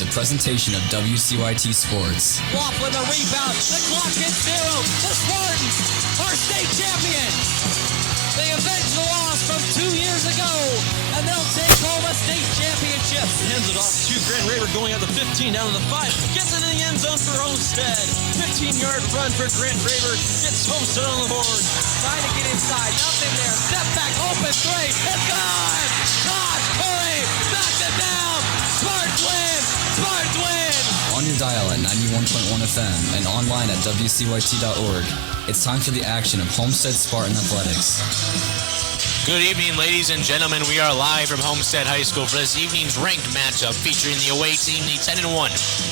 The presentation of WCYT Sports. Waffling the rebound. The clock hits zero. The Spartans are state champions. They avenge the loss from 2 years ago, and they'll take home a state championship. Hands it off to Grant Raver going at the 15 down to the 5. Gets into the end zone for Homestead. 15-yard run for Grant Raver. Gets Homestead on the board. Trying to get inside. Nothing there. Step back. Open three. It's gone. Todd Curry knocks it down. Spartans win. Spartans win. On your dial at 91.1 FM and online at WCYT.org. It's time for the action of Homestead Spartan Athletics. Good evening, ladies and gentlemen. We are live from Homestead High School for this evening's ranked matchup featuring the away team, the 10-1,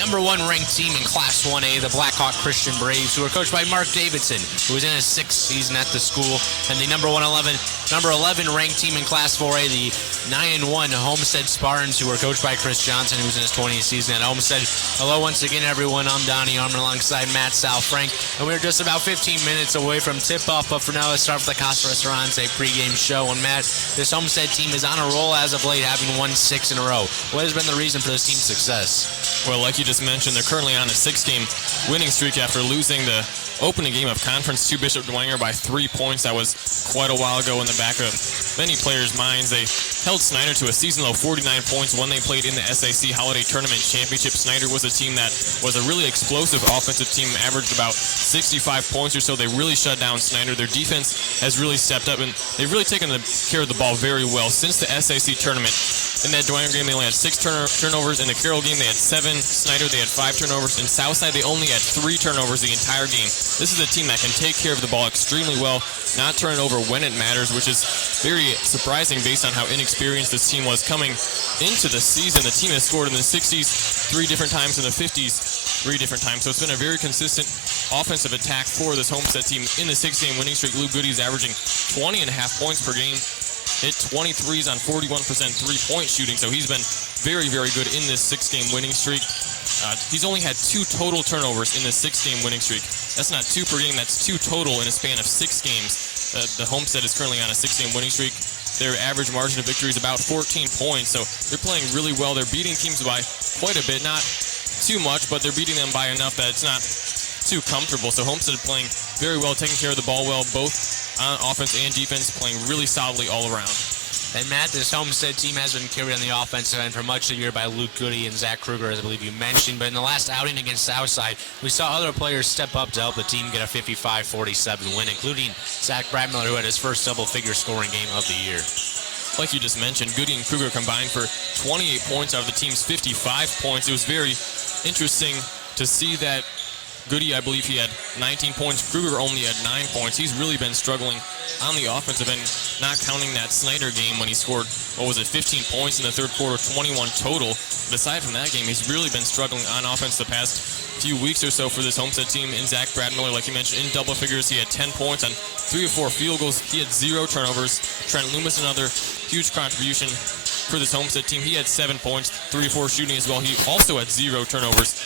number 1 ranked team in Class 1A, the Blackhawk Christian Braves, who are coached by Mark Davidson, who is in his 6th season at the school, and the number 11 ranked team in Class 4A, the 9-1 Homestead Spartans, who are coached by Chris Johnson, who's in his 20th season at Homestead. Hello once again, everyone. I'm Donnie Arman alongside Matt Sal Frank, and we're just about 15 minutes away from tip-off, but for now, let's start with the Casa Restaurants, a pregame show. And Matt, this Homestead team is on a roll as of late, having won 6 in a row. What has been the reason for this team's success? Well, like you just mentioned, they're currently on a 6-game winning streak after losing the opening game of conference to Bishop Dwenger by 3 points. That was quite a while ago in the back of many players' minds. They held Snyder to a season-low 49 points when they played in the SAC Holiday Tournament Championship. Snyder was a team that was a really explosive offensive team, averaged about 65 points or so. They really shut down Snyder. Their defense has really stepped up, and they've really taken care of the ball very well since the SAC Tournament. In that Dwenger game, they only had 6 turnovers. In the Carroll game, they had 7. Snyder, they had 5 turnovers. In Southside, they only had 3 turnovers the entire game. This is a team that can take care of the ball extremely well, not turn it over when it matters, which is very surprising based on how inexperienced this team was coming into the season. The team has scored in the 60s 3 different times, in the 50s 3 different times. So it's been a very consistent offensive attack for this Homestead team. In the 6-game winning streak, Luke Goody's averaging 20.5 points per game. Hit 23s on 41% three-point shooting, so he's been very, very good in this 6-game winning streak. He's only had 2 total turnovers in the 6-game winning streak. That's not 2 per game, that's 2 total in a span of 6 games. The Homestead is currently on a 6-game winning streak. Their average margin of victory is about 14 points, so they're playing really well. They're beating teams by quite a bit, not too much, but they're beating them by enough that it's not too comfortable. So Homestead playing very well, taking care of the ball well, both on offense and defense, playing really solidly all around. And Matt, this Homestead team has been carried on the offensive end for much of the year by Luke Goody and Zach Kruger, as I believe you mentioned. But in the last outing against Southside, we saw other players step up to help the team get a 55-47 win, including Zach Bradmiller, who had his first double-figure scoring game of the year. Like you just mentioned, Goody and Kruger combined for 28 points out of the team's 55 points. It was very interesting to see that Goody, I believe he had 19 points. Kruger only had 9 points. He's really been struggling on the offensive end, not counting that Snyder game when he scored, 15 points in the third quarter, 21 total. But aside from that game, he's really been struggling on offense the past few weeks or so for this Homestead team. And Zach Bradmiller, like you mentioned, in double figures, he had 10 points on 3 or 4 field goals. He had 0 turnovers. Trent Loomis, another huge contribution for this Homestead team. He had 7 points, 3 or 4 shooting as well. He also had 0 turnovers.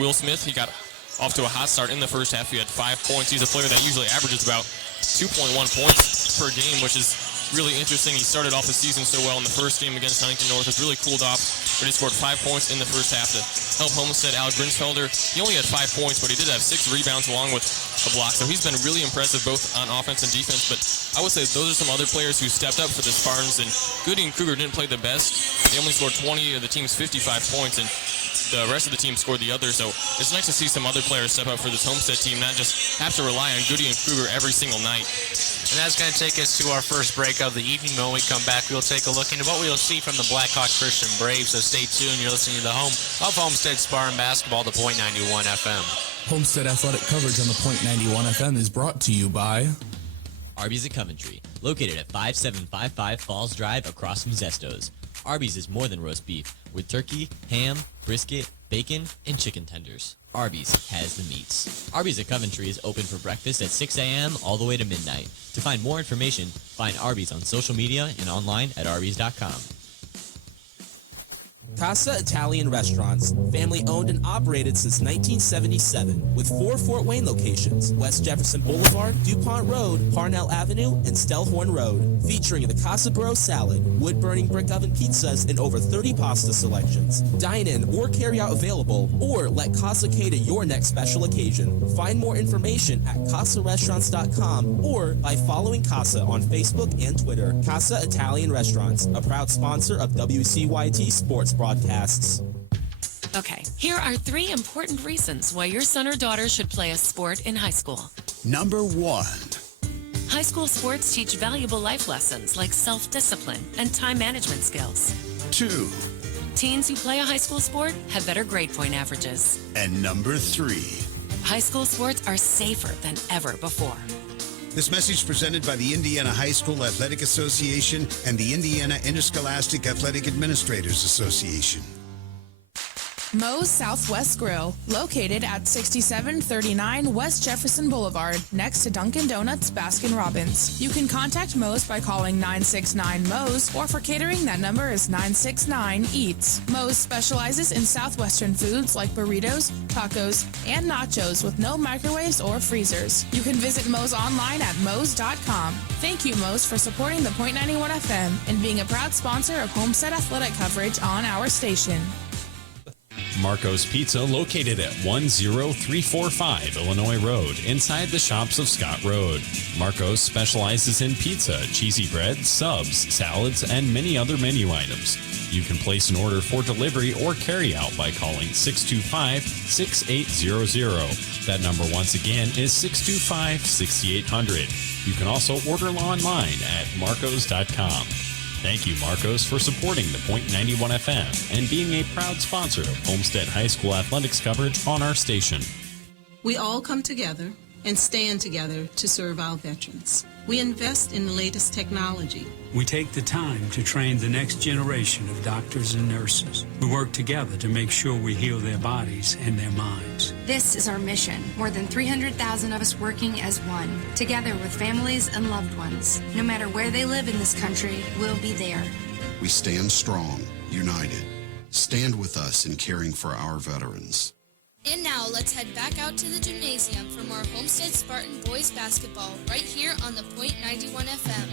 Will Smith, he got off to a hot start in the first half. He had 5 points. He's a player that usually averages about 2.1 points per game, which is really interesting. He started off the season so well in the first game against Huntington North. It's really cooled off, but he scored 5 points in the first half to help Homestead. Alec Grinsfelder, he only had 5 points, but he did have 6 rebounds along with a block. So he's been really impressive both on offense and defense. But I would say those are some other players who stepped up for the Spartans. And Goody and Kruger didn't play the best. They only scored 20 of the team's 55 points, and the rest of the team scored the others. So it's nice to see some other players step up for this Homestead team, not just have to rely on Goody and Kruger every single night. And that's going to take us to our first break of the evening. When we come back, we'll take a look into what we'll see from the Blackhawk Christian Braves. So stay tuned. You're listening to the home of Homestead Spartan Basketball, the Point 91 FM. Homestead Athletic coverage on the Point 91 FM is brought to you by Arby's at Coventry, located at 5755 Falls Drive across from Zesto's. Arby's is more than roast beef, with turkey, ham, brisket, bacon, and chicken tenders. Arby's has the meats. Arby's at Coventry is open for breakfast at 6 a.m. all the way to midnight. To find more information, find Arby's on social media and online at arby's.com. Casa Italian Restaurants, family owned and operated since 1977, with 4 Fort Wayne locations: West Jefferson Boulevard, DuPont Road, Parnell Avenue, and Stellhorn Road. Featuring the Casa Bro salad, wood-burning brick oven pizzas, and over 30 pasta selections. Dine-in or carry-out available, or let Casa cater your next special occasion. Find more information at CasaRestaurants.com or by following Casa on Facebook and Twitter. Casa Italian Restaurants, a proud sponsor of WCYT Sports broadcasts. Okay, here are 3 important reasons why your son or daughter should play a sport in high school. Number 1. High school sports teach valuable life lessons like self-discipline and time management skills. 2. Teens who play a high school sport have better grade point averages. And number 3. High school sports are safer than ever before. This message presented by the Indiana High School Athletic Association and the Indiana Interscholastic Athletic Administrators Association. Moe's Southwest Grill, located at 6739 West Jefferson Boulevard, next to Dunkin' Donuts Baskin-Robbins. You can contact Moe's by calling 969-MOE's, or for catering, that number is 969-EATS. Moe's specializes in Southwestern foods like burritos, tacos, and nachos with no microwaves or freezers. You can visit Moe's online at moes.com. Thank you, Moe's, for supporting the .91 FM and being a proud sponsor of Homestead athletic coverage on our station. Marco's Pizza, located at 10345 Illinois Road, inside the shops of Scott Road. Marco's specializes in pizza, cheesy bread, subs, salads, and many other menu items. You can place an order for delivery or carry out by calling 625-6800. That number once again is 625-6800. You can also order online at marcos.com. Thank you, Marcos, for supporting the .91 FM and being a proud sponsor of Homestead High School athletics coverage on our station. We all come together and stand together to serve our veterans. We invest in the latest technology. We take the time to train the next generation of doctors and nurses. We work together to make sure we heal their bodies and their minds. This is our mission. More than 300,000 of us working as one, together with families and loved ones. No matter where they live in this country, we'll be there. We stand strong, united. Stand with us in caring for our veterans. And now let's head back out to the gymnasium for more Homestead Spartan boys basketball right here on the .91 FM.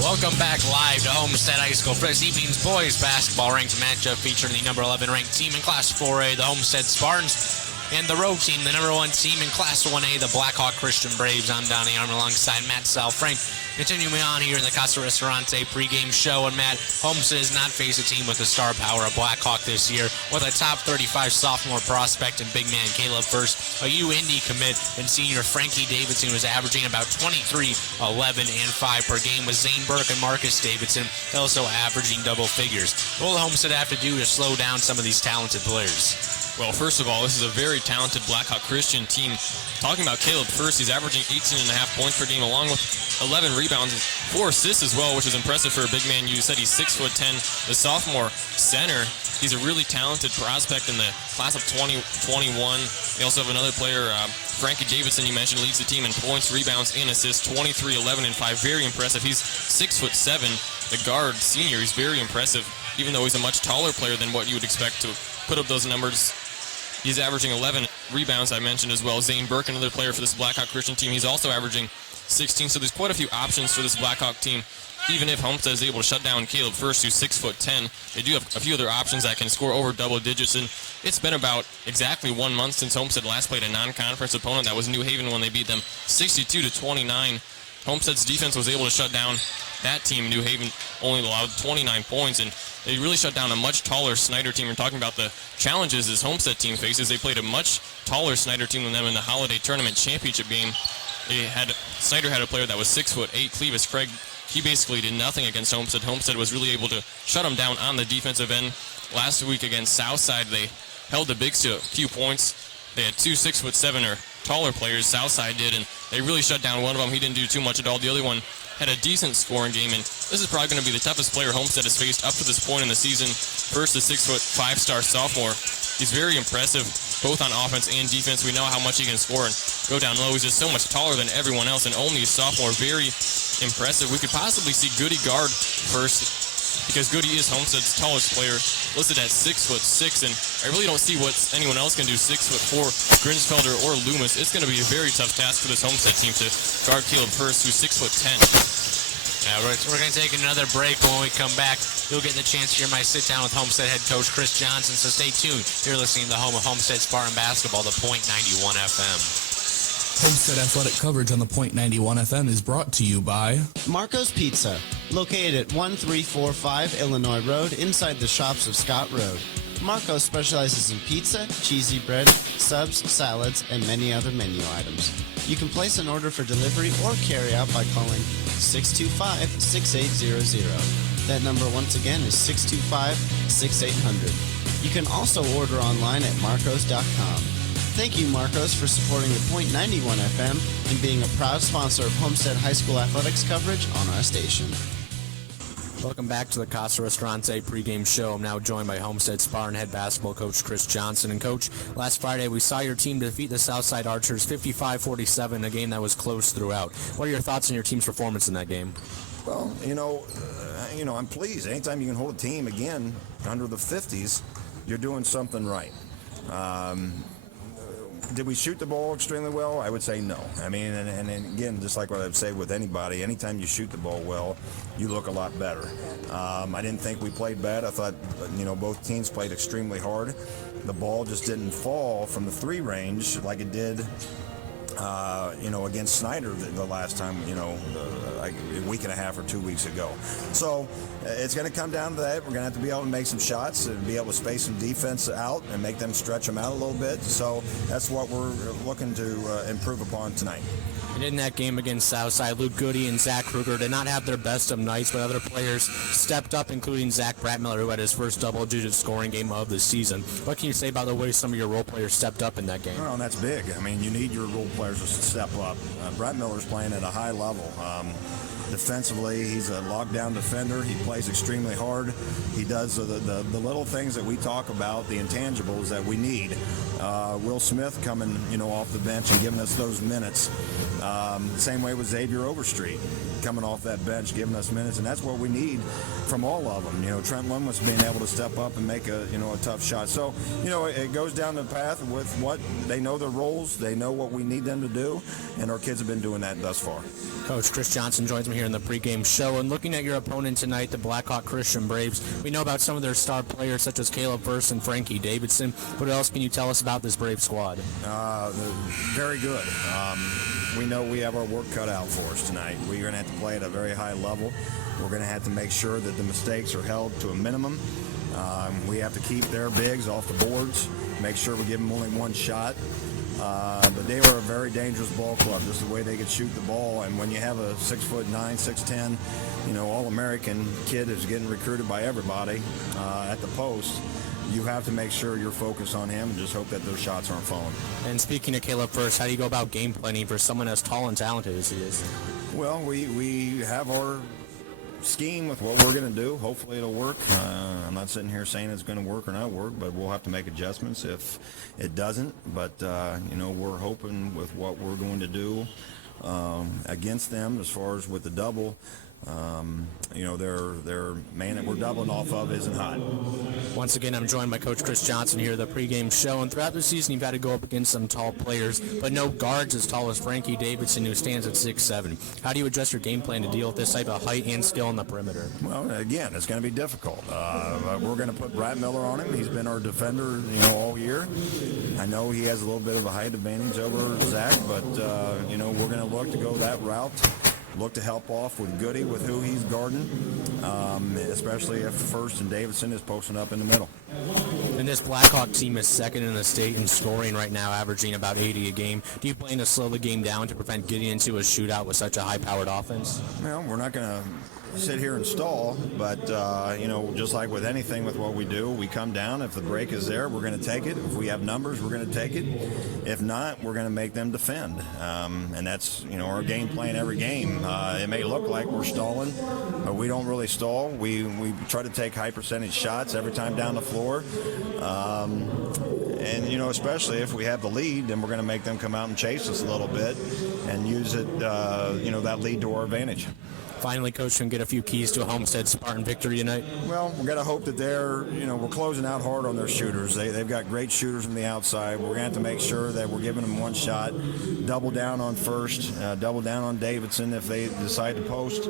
Welcome back live to Homestead High School for this evening's boys basketball ranked matchup featuring the number 11 ranked team in Class 4A, the Homestead Spartans, and the road team, the number 1 team in Class 1A, the Blackhawk Christian Braves. I'm Donnie Arm alongside Matt Frank. Continuing on here in the Casa Ristorante pregame show, and Matt, Homestead has not faced a team with the star power of Blackhawk this year, with a top 35 sophomore prospect and big man Caleb First, a U-Indy commit, and senior Frankie Davidson, who is averaging about 23, 11, and 5 per game, with Zane Burke and Marcus Davidson also averaging double figures. What will Homestead have to do to slow down some of these talented players? Well, first of all, this is a very talented Blackhawk Christian team. Talking about Caleb First, he's averaging 18.5 points per game, along with 11 rebounds, 4 assists as well, which is impressive for a big man. You said he's 6'10", the sophomore center. He's a really talented prospect in the class of 2021. They also have another player, Frankie Davidson, you mentioned, leads the team in points, rebounds, and assists, 23, 11, and 5. Very impressive. He's 6'7", the guard senior. He's very impressive, even though he's a much taller player than what you would expect to put up those numbers. He's averaging 11 rebounds, I mentioned as well. Zane Burke, another player for this Blackhawk Christian team, he's also averaging 16. So there's quite a few options for this Blackhawk team. Even if Homestead is able to shut down Caleb First, who's 6'10", they do have a few other options that can score over double digits. And it's been about exactly 1 month since Homestead last played a non-conference opponent. That was New Haven when they beat them 62-29. Homestead's defense was able to shut down that team. New Haven only allowed 29 points, and they really shut down a much taller Snyder team. We're talking about the challenges this Homestead team faces. They played a much taller Snyder team than them in the Holiday Tournament Championship game. Snyder had a player that was 6'8", Clevis Craig. He basically did nothing against Homestead. Homestead was really able to shut him down on the defensive end. Last week against Southside, they held the Bigs to a few points. They had 2 6'7" or taller players, Southside did, and they really shut down one of them. He didn't do too much at all. The other one had a decent scoring game, and this is probably going to be the toughest player Homestead has faced up to this point in the season. First, the 6'5" star sophomore. He's very impressive, both on offense and defense. We know how much he can score and go down low. He's just so much taller than everyone else, and only a sophomore. Very impressive. We could possibly see Goody guard First because Goody is Homestead's tallest player, listed at 6'6", and I really don't see what anyone else can do. 6'4", Grinsfelder or Loomis. It's going to be a very tough task for this Homestead team to guard Caleb First, who's 6'10". Yeah, we're going to take another break. When we come back, you'll get the chance to hear my sit-down with Homestead head coach Chris Johnson, so stay tuned. You're listening to the home of Homestead Spartan Basketball, the Point 91 FM. Homestead Athletic coverage on the Point 91 FM is brought to you by Marco's Pizza, located at 1345 Illinois Road, inside the shops of Scott Road. Marco's specializes in pizza, cheesy bread, subs, salads, and many other menu items. You can place an order for delivery or carry out by calling 625-6800. That number once again is 625-6800. You can also order online at marcos.com. Thank you, Marcos, for supporting the Point 91 FM and being a proud sponsor of Homestead High School athletics coverage on our station. Welcome back to the Casa Restaurante pregame show. I'm now joined by Homestead Spartan head basketball coach Chris Johnson. And Coach, last Friday we saw your team defeat the Southside Archers 55-47, a game that was close throughout. What are your thoughts on your team's performance in that game? Well, I'm pleased. Anytime you can hold a team again under the 50s, you're doing something right. Did we shoot the ball extremely well? I would say no. I mean, and again, just like what I'd say with anybody, anytime you shoot the ball well, you look a lot better. I didn't think we played bad. I thought, both teams played extremely hard. The ball just didn't fall from the three range like it did, against Snyder the last time, like a week and a half or 2 weeks ago. So it's going to come down to that. We're going to have to be able to make some shots and be able to space some defense out and make them stretch them out a little bit. So that's what we're looking to improve upon tonight. And in that game against Southside, Luke Goody and Zach Kruger did not have their best of nights, but other players stepped up, including Zach Bratmiller, who had his first double-digit scoring game of the season. What can you say about the way some of your role players stepped up in that game? Well, that's big. I mean, you need your role players to step up. Bratmiller's playing at a high level. Defensively, he's a lockdown defender. He plays extremely hard. He does the little things that we talk about, the intangibles that we need. Will Smith coming, off the bench and giving us those minutes. Same way with Xavier Overstreet coming off that bench, giving us minutes, and that's what we need from all of them. Trent Lundquist being able to step up and make a tough shot. So, it goes down the path with what they know their roles, they know what we need them to do, and our kids have been doing that thus far. Coach Chris Johnson joins me here in the pregame show. And looking at your opponent tonight, the Blackhawk Christian Braves, we know about some of their star players such as Caleb First and Frankie Davidson. What else can you tell us about this Brave squad? They're very good. We know we have our work cut out for us tonight. We're going to have to play at a very high level. We're going to have to make sure that the mistakes are held to a minimum. We have to keep their bigs off the boards, make sure we give them only one shot. But they were a very dangerous ball club, just the way they could shoot the ball. And when you have a 6'9", 6'10", All-American kid who's getting recruited by everybody at the post, you have to make sure you're focused on him and just hope that those shots aren't falling. And speaking of Caleb First, how do you go about game planning for someone as tall and talented as he is? Well, we have our scheme with what we're going to do. Hopefully it'll work. I'm not sitting here saying it's going to work or not work, but we'll have to make adjustments if it doesn't. But, we're hoping with what we're going to do against them as far as with the double, their man that we're doubling off of isn't hot. Once again, I'm joined by Coach Chris Johnson here at the pregame show. And throughout the season, you've had to go up against some tall players, but no guards as tall as Frankie Davidson, who stands at 6'7". How do you adjust your game plan to deal with this type of height and skill on the perimeter? Well, again, it's going to be difficult. We're going to put Bratmiller on him. He's been our defender, all year. I know he has a little bit of a height advantage over Zach, but, we're going to look to go that route. Look to help off with Goody with who he's guarding, especially if First and Davidson is posting up in the middle. And this Blackhawk team is second in the state in scoring right now, averaging about 80 a game. Do you plan to slow the game down to prevent getting into a shootout with such a high-powered offense? Well, we're not going to sit here and stall, but, just like with anything with what we do, we come down. If the break is there, we're going to take it. If we have numbers, we're going to take it. If not, we're going to make them defend. And that's, our game plan every game. It may look like we're stalling, but we don't really stall. We try to take high percentage shots every time down the floor. And, especially if we have the lead, then we're going to make them come out and chase us a little bit and use it, that lead to our advantage. finally, Coach, can get a few keys to a Homestead Spartan victory tonight? Well, we're going to hope that we're closing out hard on their shooters. They've got great shooters from the outside. We're going to have to make sure that we're giving them one shot, double down on first, double down on Davidson if they decide to post,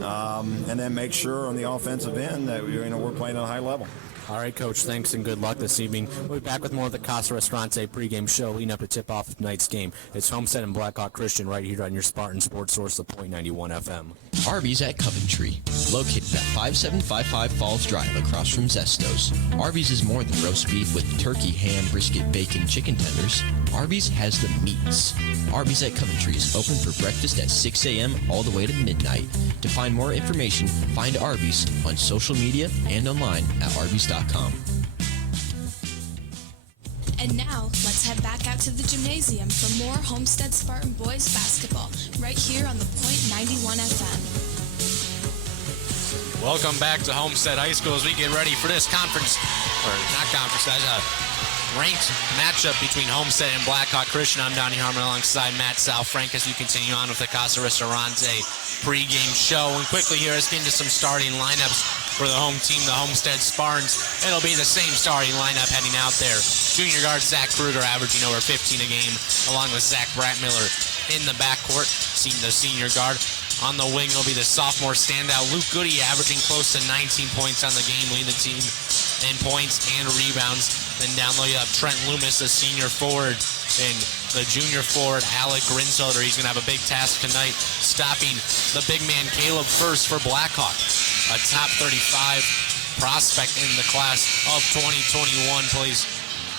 and then make sure on the offensive end that we're playing at a high level. All right, Coach, thanks and good luck this evening. We'll be back with more of the Casa Restaurante pregame show leading up to tip-off of tonight's game. It's Homestead and Blackhawk Christian right here on your Spartan Sports Source, the .91 FM. Arby's at Coventry, located at 5755 Falls Drive across from Zesto's. Arby's is more than roast beef with turkey, ham, brisket, bacon, chicken tenders. Arby's has the meats. Arby's at Coventry is open for breakfast at 6 a.m. all the way to midnight. To find more information, find Arby's on social media and online at arbys.com. And now, let's head back out to the gymnasium for more Homestead Spartan boys basketball, right here on the .91 FM. Welcome back to Homestead High School as we get ready for this ranked matchup between Homestead and Blackhawk Christian. I'm Donnie Harmon alongside Matt Salfrank as we continue on with the Casa Restaurante pregame show. And quickly here, let's get into some starting lineups for the home team, the Homestead Spartans. It'll be the same starting lineup heading out there. Junior guard Zach Kruger averaging over 15 a game, along with Zach Brattmiller in the backcourt. The senior guard. On the wing will be the sophomore standout Luke Goody, averaging close to 19 points on the game, leading the team in points and rebounds. Then down low you have Trent Loomis, the senior forward, and the junior forward Alec Grinselder. He's going to have a big task tonight, stopping the big man Caleb First for Blackhawk, a top 35 prospect in the class of 2021. Plays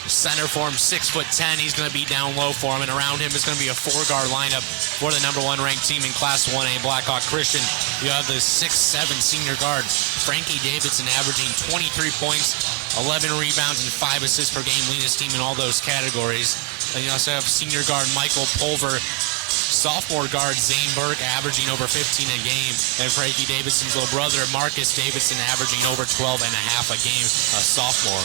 center for him, 6'10". He's going to be down low for him, and around him is going to be a four-guard lineup for the number one ranked team in Class 1A, Blackhawk Christian. You have the 6'7" senior guard Frankie Davidson, averaging 23 points, 11 rebounds, and 5 assists per game, leading his team in all those categories. And you also have senior guard Michael Pulver, sophomore guard Zane Burke, averaging over 15 a game, and Frankie Davidson's little brother Marcus Davidson averaging over 12 and a half a game, a sophomore.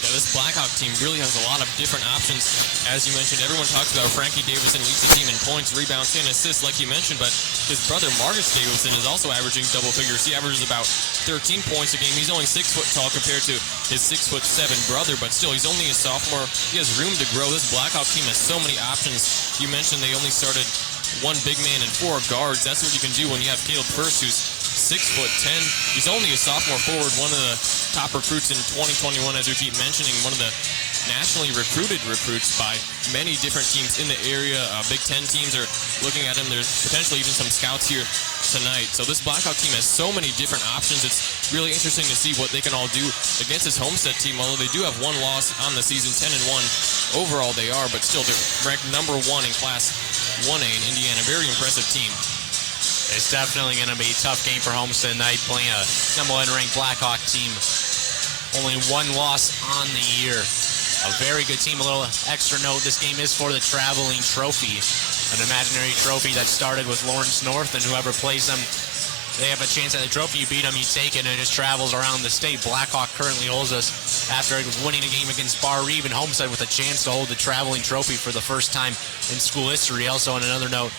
Yeah, this Blackhawk team really has a lot of different options. As you mentioned, everyone talks about Frankie Davidson leads the team in points, rebounds, and assists, like you mentioned, but his brother Marcus Davidson is also averaging double figures. He averages about 13 points a game. He's only 6 foot tall compared to his 6'7" brother, but still, he's only a sophomore. He has room to grow. This Blackhawk team has so many options. You mentioned they only started one big man and 4 guards. That's what you can do when you have Caleb First, who's 6'10". He's only a sophomore forward, one of the top recruits in 2021, as we keep mentioning, one of the nationally recruited recruits by many different teams in the area. Big Ten teams are looking at him. There's potentially even some scouts here tonight. So this Blackhawk team has so many different options. It's really interesting to see what they can all do against this Homestead team, although they do have one loss on the season, 10-1 overall they are, but still they're ranked number 1 in Class 1A in Indiana. Very impressive team. It's definitely going to be a tough game for Homestead tonight, playing a number 1 ranked Blackhawk team. Only 1 loss on the year. A very good team. A little extra note, this game is for the traveling trophy, an imaginary trophy that started with Lawrence North, and whoever plays them, they have a chance at the trophy. You beat them, you take it, and it just travels around the state. Blackhawk currently holds us after winning a game against Bar Reeve, and Homestead with a chance to hold the traveling trophy for the first time in school history. Also, on another note,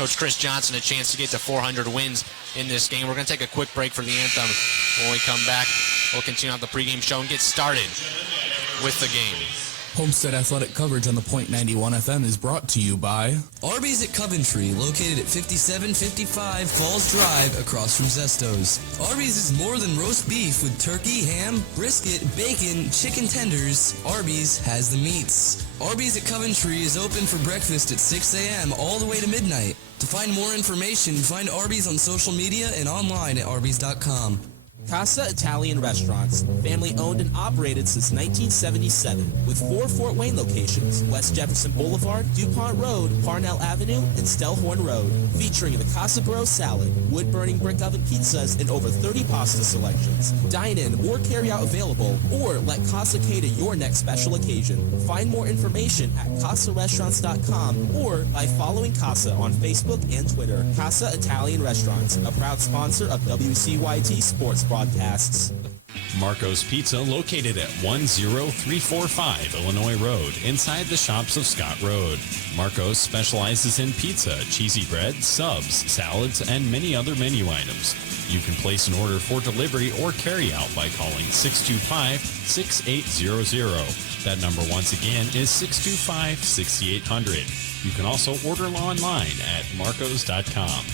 Coach Chris Johnson a chance to get to 400 wins in this game. We're going to take a quick break for the anthem. When we come back, we'll continue on the pregame show and get started with the game. Homestead Athletic coverage on the .91 FM is brought to you by Arby's at Coventry, located at 5755 Falls Drive across from Zesto's. Arby's is more than roast beef with turkey, ham, brisket, bacon, chicken tenders. Arby's has the meats. Arby's at Coventry is open for breakfast at 6 a.m. all the way to midnight. To find more information, find Arby's on social media and online at arbys.com. Casa Italian Restaurants, family owned and operated since 1977, with 4 Fort Wayne locations, West Jefferson Boulevard, DuPont Road, Parnell Avenue, and Stellhorn Road, featuring the Casa Bro salad, wood-burning brick oven pizzas, and over 30 pasta selections. Dine-in or carry-out available, or let Casa cater your next special occasion. Find more information at CasaRestaurants.com or by following Casa on Facebook and Twitter. Casa Italian Restaurants, a proud sponsor of WCYT Sports broadcasts. Marco's Pizza, located at 10345 Illinois Road, inside the shops of Scott Road. Marco's specializes in pizza, cheesy bread, subs, salads, and many other menu items. You can place an order for delivery or carry out by calling 625-6800. That number once again is 625-6800. You can also order online at marcos.com.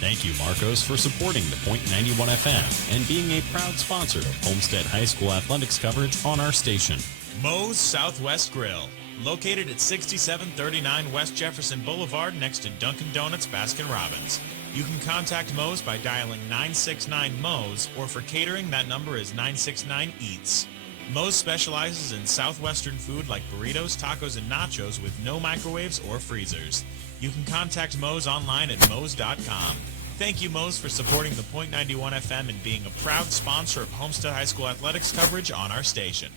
Thank you, Marcos, for supporting the Point 91 FM and being a proud sponsor of Homestead High School athletics coverage on our station. Moe's Southwest Grill, located at 6739 West Jefferson Boulevard next to Dunkin' Donuts Baskin Robbins. You can contact Moe's by dialing 969-MOE's, or for catering, that number is 969-EATS. Moe's specializes in southwestern food like burritos, tacos, and nachos with no microwaves or freezers. You can contact Moe's online at moes.com. Thank you, Moe's, for supporting the Point 91 FM and being a proud sponsor of Homestead High School athletics coverage on our station.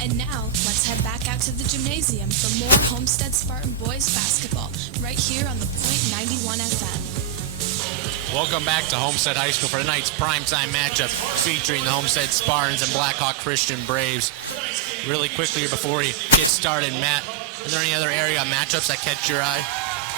And now, let's head back out to the gymnasium for more Homestead Spartan boys basketball, right here on the Point 91 FM. Welcome back to Homestead High School for tonight's primetime matchup featuring the Homestead Spartans and Blackhawk Christian Braves. Really quickly before we get started, Matt, are there any other area matchups that catch your eye?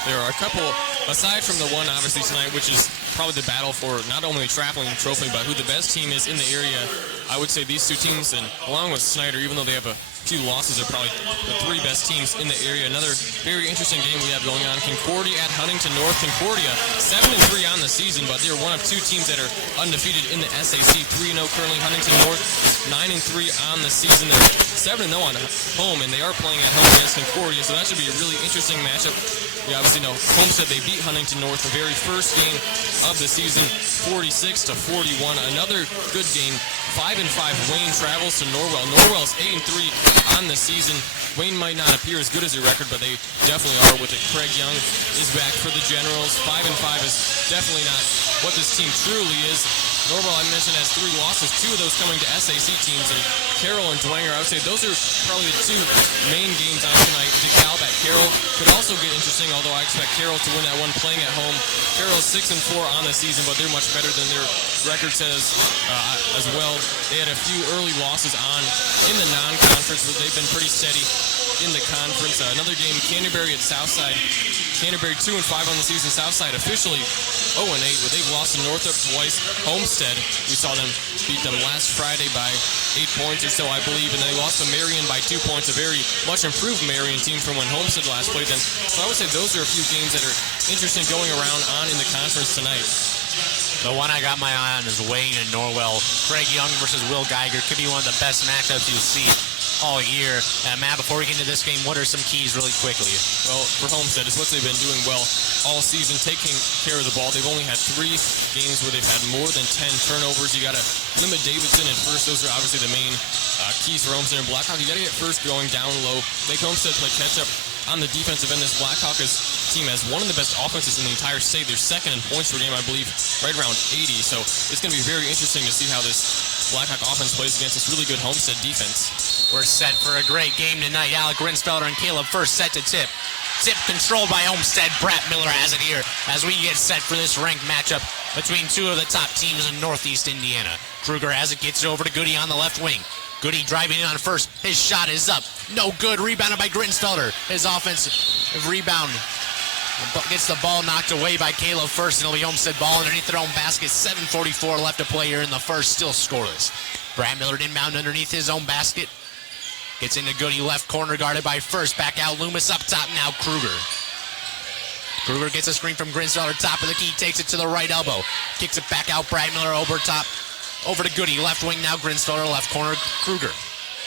There are a couple, aside from the one obviously tonight, which is probably the battle for not only the traveling trophy, but who the best team is in the area. I would say these two teams, and along with Snyder, even though they have a few losses, are probably the three best teams in the area. Another very interesting game we have going on. Concordia at Huntington North. Concordia 7-3 on the season, but they're one of two teams that are undefeated in the SAC. 3-0 currently. Huntington North 9-3 on the season. They're 7-0 on home, and they are playing at home against Concordia, so that should be a really interesting matchup. We obviously know Homestead, they beat Huntington North the very first game of the season, 46-41. Another good game. 5-5. Wayne travels to Norwell. Norwell's 8-3 on the season. Wayne might not appear as good as their record, but they definitely are with it. Craig Young is back for the Generals. 5-5 is definitely not what this team truly is. Norwell, I mentioned, has 3 losses, 2 of those coming to SAC teams. And Carroll and Dwenger, I would say those are probably the 2 main games on tonight. DeKalb at Carroll could also get interesting, although I expect Carroll to win that one playing at home. Carroll's 6-4 on the season, but they're much better than their record says as well. They had a few early losses in the non-conference, but they've been pretty steady in the conference. Another game, Canterbury at Southside. Canterbury 2-5 on the season. Southside officially 0-8, but they've lost to Northrop twice. Homestead, we saw them beat them last Friday by 8 points or so, I believe, and they lost to Marion by 2 points, a very much improved Marion team from when Homestead last played them. So I would say those are a few games that are interesting going around in the conference tonight. The one I got my eye on is Wayne and Norwell. Craig Young versus Will Geiger could be one of the best matchups you'll see all year. Matt, before we get into this game, what are some keys really quickly? Well, for Homestead, it's what they've been doing well all season, taking care of the ball. They've only had 3 games where they've had more than 10 turnovers. You got to limit Davidson and first. Those are obviously the main keys for Homestead and Blackhawk. You got to get first going down low, make Homestead play catch up on the defensive end. This Blackhawk team has one of the best offenses in the entire state. They're second in points per game, I believe, right around 80. So it's going to be very interesting to see how this Blackhawk offense plays against this really good Homestead defense. We're set for a great game tonight. Alec Grinsfelder and Caleb first set to tip. Tip controlled by Homestead. Brett Miller has it here as we get set for this ranked matchup between 2 of the top teams in Northeast Indiana. Kruger has it, gets it over to Goody on the left wing. Goody driving in on first. His shot is up. No good. Rebounded by Grinsfelder. His offensive rebound gets the ball knocked away by Caleb first, and it'll be Homestead ball underneath their own basket. 7:44 left to play here in the first. Still scoreless. Brad Miller inbound underneath his own basket. Gets into Goody left corner, guarded by first. Back out Loomis up top now. Kruger. Kruger gets a screen from Grinsfelder. Top of the key. Takes it to the right elbow. Kicks it back out. Brad Miller over top. Over to Goody. Left wing now. Grinsfelder. Left corner. Kruger.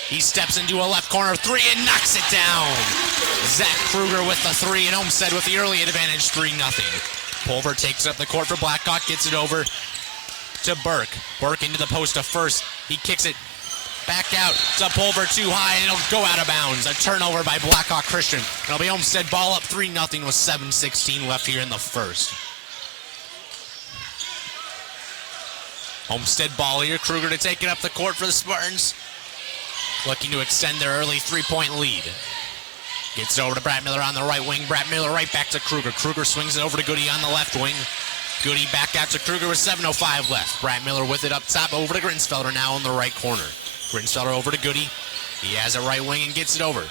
He steps into a left corner 3 and knocks it down. Zach Kruger with the 3 and Homestead with the early advantage. 3-0. Pulver takes up the court for Blackhawk. Gets it over to Burke. Burke into the post to first. He kicks it back out to Pulver too high, and it'll go out of bounds. A turnover by Blackhawk Christian. It'll be Homestead ball up 3-0 with 7:16 left here in the first. Homestead ball here. Kruger to take it up the court for the Spartans. Looking to extend their early 3-point lead. Gets it over to Brad Miller on the right wing. Brad Miller right back to Kruger. Kruger swings it over to Goody on the left wing. Goody back out to Kruger with 7:05 left. Brad Miller with it up top over to Grinsfelder now in the right corner. Grinsfelder over to Goody. He has a right wing and gets it over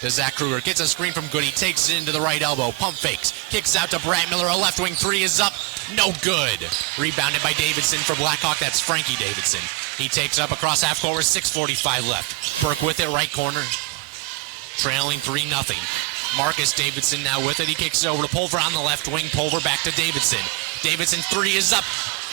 to Zach Kruger. Gets a screen from Goody, takes it into the right elbow, pump fakes, kicks out to Brad Miller, a left wing three is up, no good. Rebounded by Davidson for Blackhawk, that's Frankie Davidson. He takes it up across half court with 6:45 left. Burke with it, right corner, trailing 3-0. Marcus Davidson now with it, he kicks it over to Pulver on the left wing, Pulver back to Davidson. Davidson three is up,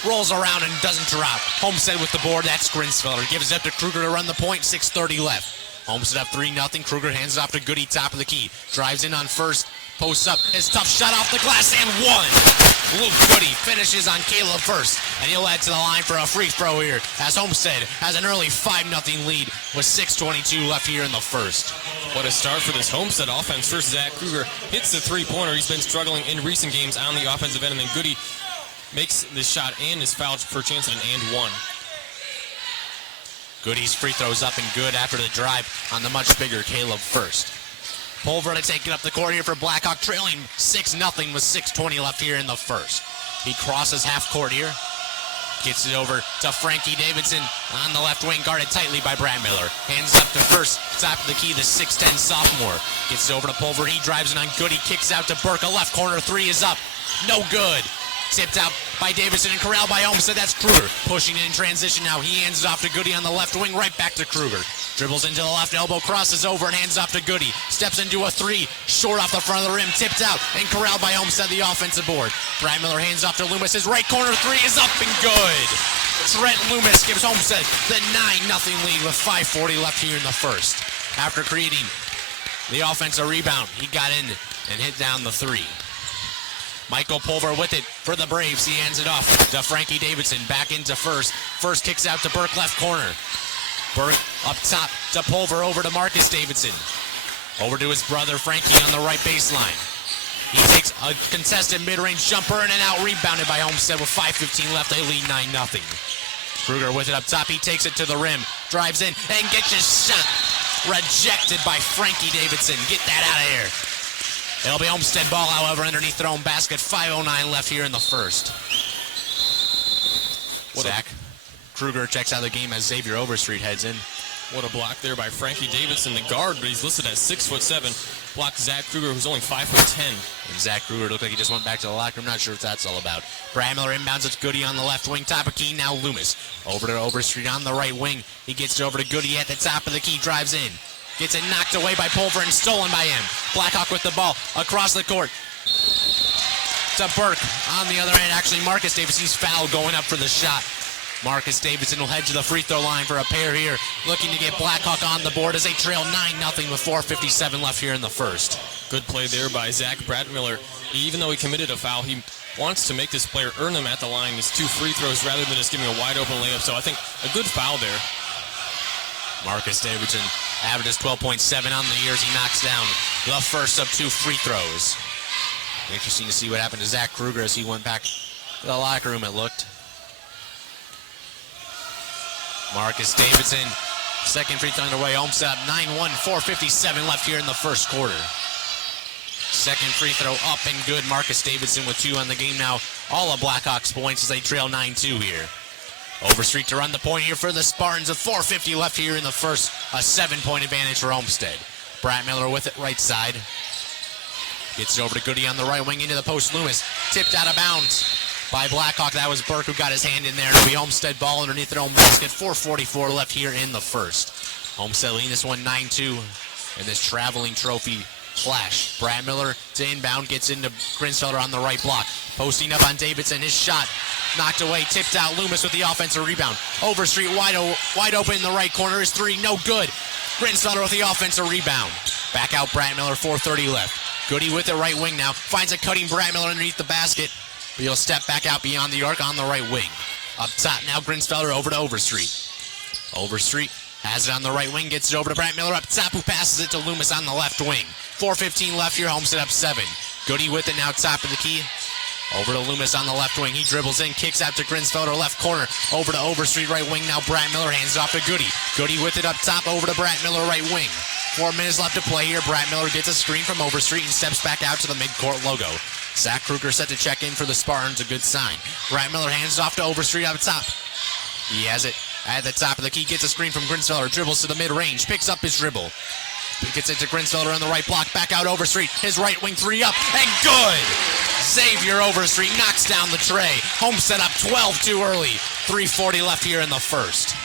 rolls around and doesn't drop. Homestead with the board, that's Grinsfelder. Gives it up to Kruger to run the point, 6:30 left. Homestead up 3-0. Kruger hands it off to Goody, top of the key. Drives in on first, posts up. His tough shot off the glass and one. Luke Goody finishes on Caleb first, and he'll head to the line for a free throw here as Homestead has an early 5-0 lead with 6:22 left here in the first. What a start for this Homestead offense. First, Zach Kruger hits the three-pointer. He's been struggling in recent games on the offensive end, and then Goody makes this shot and is fouled for a chance at an and one. Goody's free throws up and good after the drive on the much bigger Caleb first. Pulver to take it up the court here for Blackhawk, trailing 6-0 with 6:20 left here in the first. He crosses half court here, gets it over to Frankie Davidson on the left wing, guarded tightly by Brad Miller. Hands up to first, top of the key, the 6'10 sophomore. Gets it over to Pulver, he drives it on Goody, kicks out to Burke, a left corner three is up, no good. Tipped out by Davidson and corralled by Homestead. That's Kruger pushing in transition now. He hands it off to Goody on the left wing, right back to Kruger. Dribbles into the left elbow, crosses over and hands off to Goody. Steps into a three, short off the front of the rim, tipped out and corralled by Homestead, the offensive board. Brad Miller hands off to Loomis. His right corner three is up and good. Trent Loomis gives Homestead the 9-0 lead with 5:40 left here in the first. After creating the offensive rebound, he got in and hit down the three. Michael Pulver with it for the Braves. He hands it off to Frankie Davidson. Back into first. First kicks out to Burke, left corner. Burke up top to Pulver, over to Marcus Davidson. Over to his brother Frankie on the right baseline. He takes a contested mid-range jumper in and out, rebounded by Homestead with 5:15 left. They lead 9-0. Kruger with it up top. He takes it to the rim. Drives in and gets his shot rejected by Frankie Davidson. Get that out of here. It'll be Homestead ball, however, underneath their own basket. 5:09 left here in the first. Zach Kruger checks out of the game as Xavier Overstreet heads in. What a block there by Frankie Davidson, the guard, but he's listed at 6'7". Blocked Zach Kruger, who's only 5'10". And Zach Kruger looked like he just went back to the locker room. Not sure what that's all about. Brad Miller inbounds. It's Goody on the left wing. Top of key, now Loomis. Over to Overstreet on the right wing. He gets it over to Goody at the top of the key. Drives in. Gets it knocked away by Pulver and stolen by him. Blackhawk with the ball across the court to Burke. On the other end, actually, Marcus Davidson. He's fouled going up for the shot. Marcus Davidson will head to the free throw line for a pair here, looking to get Blackhawk on the board as they trail 9-0 with 4:57 left here in the first. Good play there by Zach Bradmiller. Even though he committed a foul, he wants to make this player earn them at the line. His two free throws rather than just giving a wide open layup. So I think a good foul there. Marcus Davidson averages 12.7 on the years. He knocks down the first of two free throws. Interesting to see what happened to Zach Kruger as he went back to the locker room, it looked. Marcus Davidson, second free throw underway. Homestead up 9-1, 4:57 left here in the first quarter. Second free throw up and good. Marcus Davidson with two on the game now. All of Blackhawks points as they trail 9-2 here. Overstreet to run the point here for the Spartans with 4:50 left here in the first. A 7-point advantage for Homestead. Brad Miller with it right side. Gets it over to Goody on the right wing into the post. Loomis tipped out of bounds by Blackhawk. That was Burke who got his hand in there. It'll be Homestead ball underneath their own basket. 4:44 left here in the first. Homestead leading this one 9-2 in this traveling trophy flash. Brad Miller to inbound, gets into Grinsfelder on the right block. Posting up on Davidson, his shot knocked away, tipped out. Loomis with the offensive rebound. Overstreet wide open in the right corner. His three, no good. Grinsfelder with the offensive rebound. Back out Brad Miller, 4:30 left. Goody with the right wing now. Finds a cutting Brad Miller underneath the basket. But he'll step back out beyond the arc on the right wing. Up top now, Grinsfelder over to Overstreet. Overstreet has it on the right wing, gets it over to Brad Miller up top, who passes it to Loomis on the left wing. 4:15 left here, Homestead up 7. Goody with it now, top of the key. Over to Loomis on the left wing. He dribbles in, kicks out to Grinsfelder, left corner. Over to Overstreet, right wing. Now Brad Miller hands it off to Goody. Goody with it up top, over to Brad Miller, right wing. 4 minutes left to play here. Brad Miller gets a screen from Overstreet and steps back out to the midcourt logo. Zach Kruger set to check in for the Spartans, a good sign. Brett Miller hands it off to Overstreet up top. He has it at the top of the key, gets a screen from Grinsfelder, dribbles to the mid-range, picks up his dribble. He gets it to Grinsfelder on the right block, back out Overstreet, his right wing three up, and good! Xavier Overstreet knocks down the tray. Homestead up 12 too early. 3:40 left here in the first.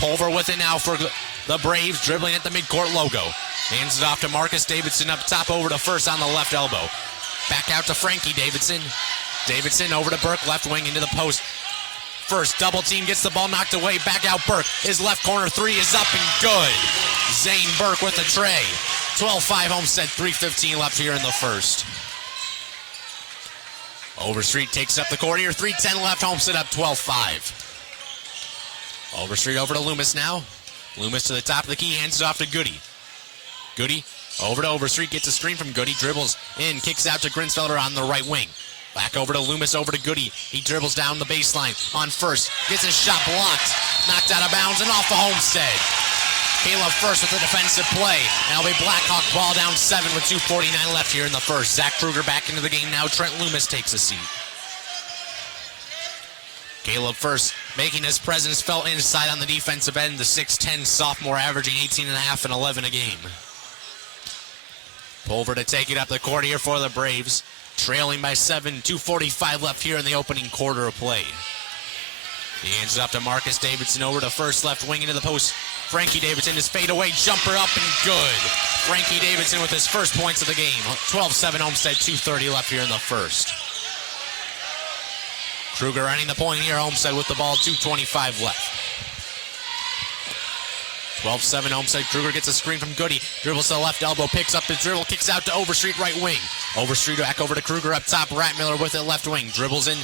Pulver with it now for the Braves, dribbling at the midcourt logo. Hands it off to Marcus Davidson up top over to First on the left elbow. Back out to Frankie Davidson. Davidson over to Burke, left wing into the post. First double team, gets the ball knocked away, back out Burke. His left corner three is up and good. Zane Burke with the tray. 12-5 Homestead, 3:15 left here in the first. Overstreet takes up the court here, 3:10 left, Homestead up 12-5. Overstreet over to Loomis now. Loomis to the top of the key, hands it off to Goody. Goody over to Overstreet, gets a screen from Goody, dribbles in, kicks out to Grinsfelder on the right wing. Back over to Loomis, over to Goody. He dribbles down the baseline on First. Gets his shot blocked. Knocked out of bounds and off the Homestead. Caleb First with the defensive play. And it'll be Blackhawk ball down 7 with 2:49 left here in the first. Zach Kruger back into the game now. Trent Loomis takes a seat. Caleb First making his presence felt inside on the defensive end. The 6'10 sophomore averaging 18.5 and 11 a game. Pulver to take it up the court here for the Braves. Trailing by 7, 2:45 left here in the opening quarter of play. He hands it up to Marcus Davidson over to First, left wing into the post. Frankie Davidson, his fadeaway jumper up and good. Frankie Davidson with his first points of the game. 12-7 Homestead, 2:30 left here in the first. Kruger running the point here, Homestead with the ball, 2:25 left. 12-7 Homestead. Kruger gets a screen from Goody. Dribbles to the left elbow, picks up his dribble, kicks out to Overstreet right wing. Overstreet back over to Kruger up top. Ratmiller with it left wing. Dribbles in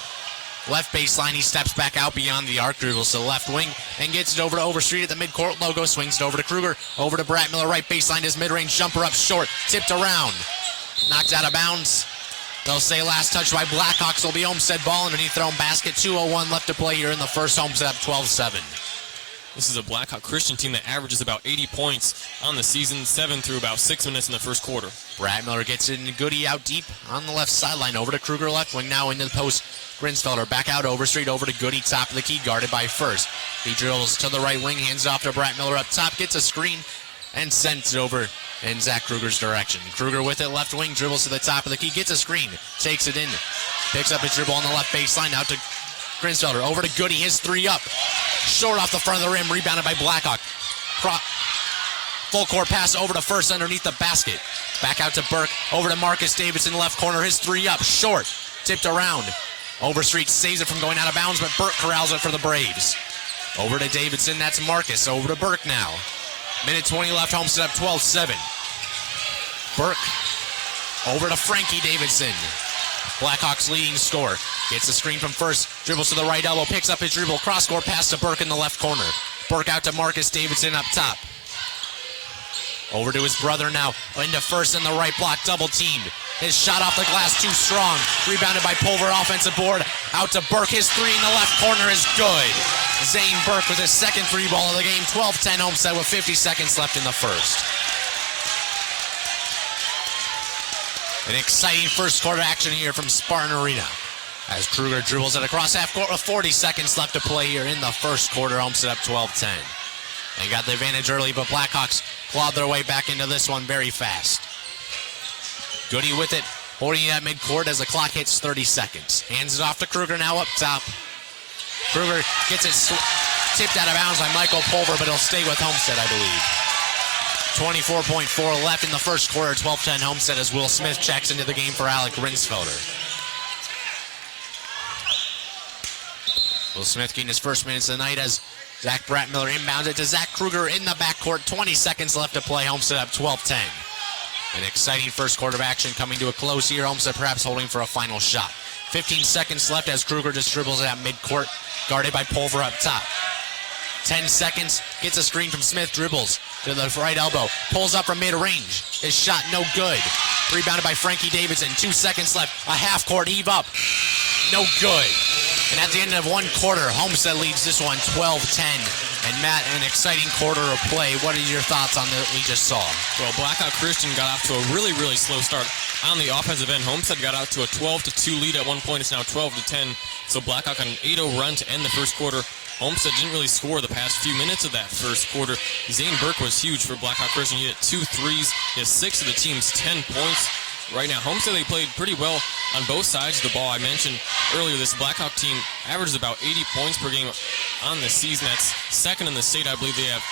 left baseline. He steps back out beyond the arc. Dribbles to the left wing and gets it over to Overstreet at the midcourt logo. Swings it over to Kruger. Over to Bratmiller right baseline. His mid-range jumper up short. Tipped around. Knocked out of bounds. They'll say last touch by Blackhawks will be Homestead ball underneath their own basket. 2:01 left to play here in the first. Homestead up 12-7. This is a Blackhawk Christian team that averages about 80 points on the season, 7 through about 6 minutes in the first quarter. Brad Miller gets it into Goody out deep on the left sideline. Over to Kruger left wing now into the post. Grinsfelder back out Overstreet over to Goody, top of the key, guarded by First. He drills to the right wing, hands it off to Brad Miller up top, gets a screen, and sends it over in Zach Kruger's direction. Kruger with it, left wing, dribbles to the top of the key, gets a screen, takes it in, picks up his dribble on the left baseline, out to Grinsfelder, over to Goody, his three up. Short off the front of the rim, rebounded by Blackhawk. Full court pass over to First underneath the basket. Back out to Burke, over to Marcus Davidson, left corner, his three up, short, tipped around. Overstreet saves it from going out of bounds, but Burke corrals it for the Braves. Over to Davidson, that's Marcus, over to Burke now. Minute 20 left, Homestead up 12-7. Burke, over to Frankie Davidson. Blackhawks leading scorer. Gets the screen from First, dribbles to the right elbow, picks up his dribble, cross-court pass to Burke in the left corner. Burke out to Marcus Davidson up top. Over to his brother now, into First in the right block, double-teamed. His shot off the glass too strong. Rebounded by Pulver, offensive board. Out to Burke, his three in the left corner is good. Zane Burke with his second three ball of the game, 12-10 Homestead with 50 seconds left in the first. An exciting first quarter action here from Spartan Arena. As Kruger dribbles it across half court with 40 seconds left to play here in the first quarter. Homestead up 12-10. They got the advantage early, but Blackhawks clawed their way back into this one very fast. Goody with it, holding it at midcourt as the clock hits 30 seconds. Hands it off to Kruger now up top. Kruger gets it tipped out of bounds by Michael Pulver, but he'll stay with Homestead, I believe. 24.4 left in the first quarter, 12-10 Homestead as Will Smith checks into the game for Alec Rinsfelder. Will Smith getting his first minutes of the night as Zach Bratmiller inbounds it to Zach Kruger in the backcourt. 20 seconds left to play. Homestead up 12-10. An exciting first quarter of action coming to a close here. Homestead perhaps holding for a final shot. 15 seconds left as Kruger just dribbles it at midcourt, guarded by Pulver up top. 10 seconds, gets a screen from Smith, dribbles to the right elbow, pulls up from mid-range. His shot no good. Rebounded by Frankie Davidson. 2 seconds left. A half-court heave up. No good. And at the end of one quarter, Homestead leads this one 12-10 And Matt, an exciting quarter of play. What are your thoughts on what we just saw? Well, Blackhawk Christian got off to a really, really slow start. On the offensive end, Homestead got out to a 12-2 lead at one point. It's now 12-10. So Blackhawk on an 8-0 run to end the first quarter. Homestead didn't really score the past few minutes of that first quarter. Zane Burke was huge for Blackhawk Christian. He hit 2 threes. He has 6 of the team's 10 points. Right now, Homestead, they played pretty well on both sides of the ball. I mentioned earlier this Blackhawk team averages about 80 points per game on the season. That's second in the state. I believe they have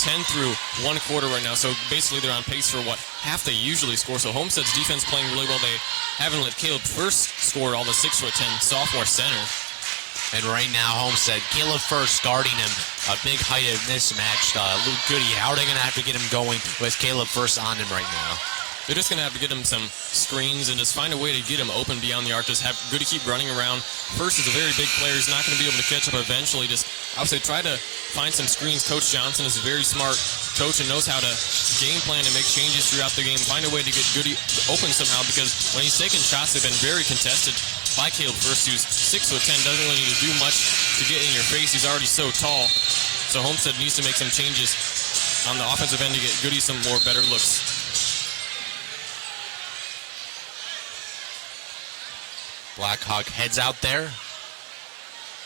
10 through one quarter right now. So basically they're on pace for what half they usually score. So Homestead's defense playing really well. They haven't let Caleb First score all the 6'10" sophomore center. And right now, Homestead, Caleb First guarding him. A big height of mismatch. Luke Goody, how are they going to have to get him going with Caleb First on him right now? They're just going to have to get him some screens and just find a way to get him open beyond the arc. Just have Goody keep running around. First is a very big player. He's not going to be able to catch up eventually. Just, I would say, try to find some screens. Coach Johnson is a very smart coach and knows how to game plan and make changes throughout the game. Find a way to get Goody open somehow, because when he's taking shots, they've been very contested by Caleb First, who's 6'10", doesn't really need to do much to get in your face. He's already so tall. So Homestead needs to make some changes on the offensive end to get Goody some more better looks. Blackhawk heads out there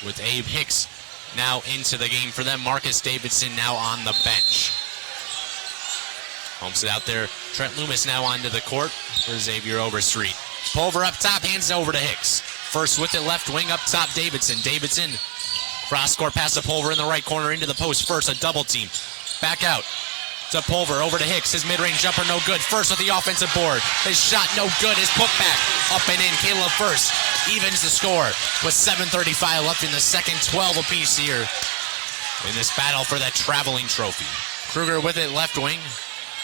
with Abe Hicks now into the game for them. Marcus Davidson now on the bench. Homestead out there. Trent Loomis now onto the court for Xavier Overstreet. Pulver up top, hands over to Hicks. First with it, left wing up top, Davidson. Davidson, cross-court pass to Pulver in the right corner into the post. First, a double team. Back out to Pulver, over to Hicks. His mid-range jumper, no good. First with the offensive board. His shot, no good. His putback, up and in. Caleb First evens the score with 7:35 left in the second. 12 apiece here in this battle for that traveling trophy. Kruger with it, left wing.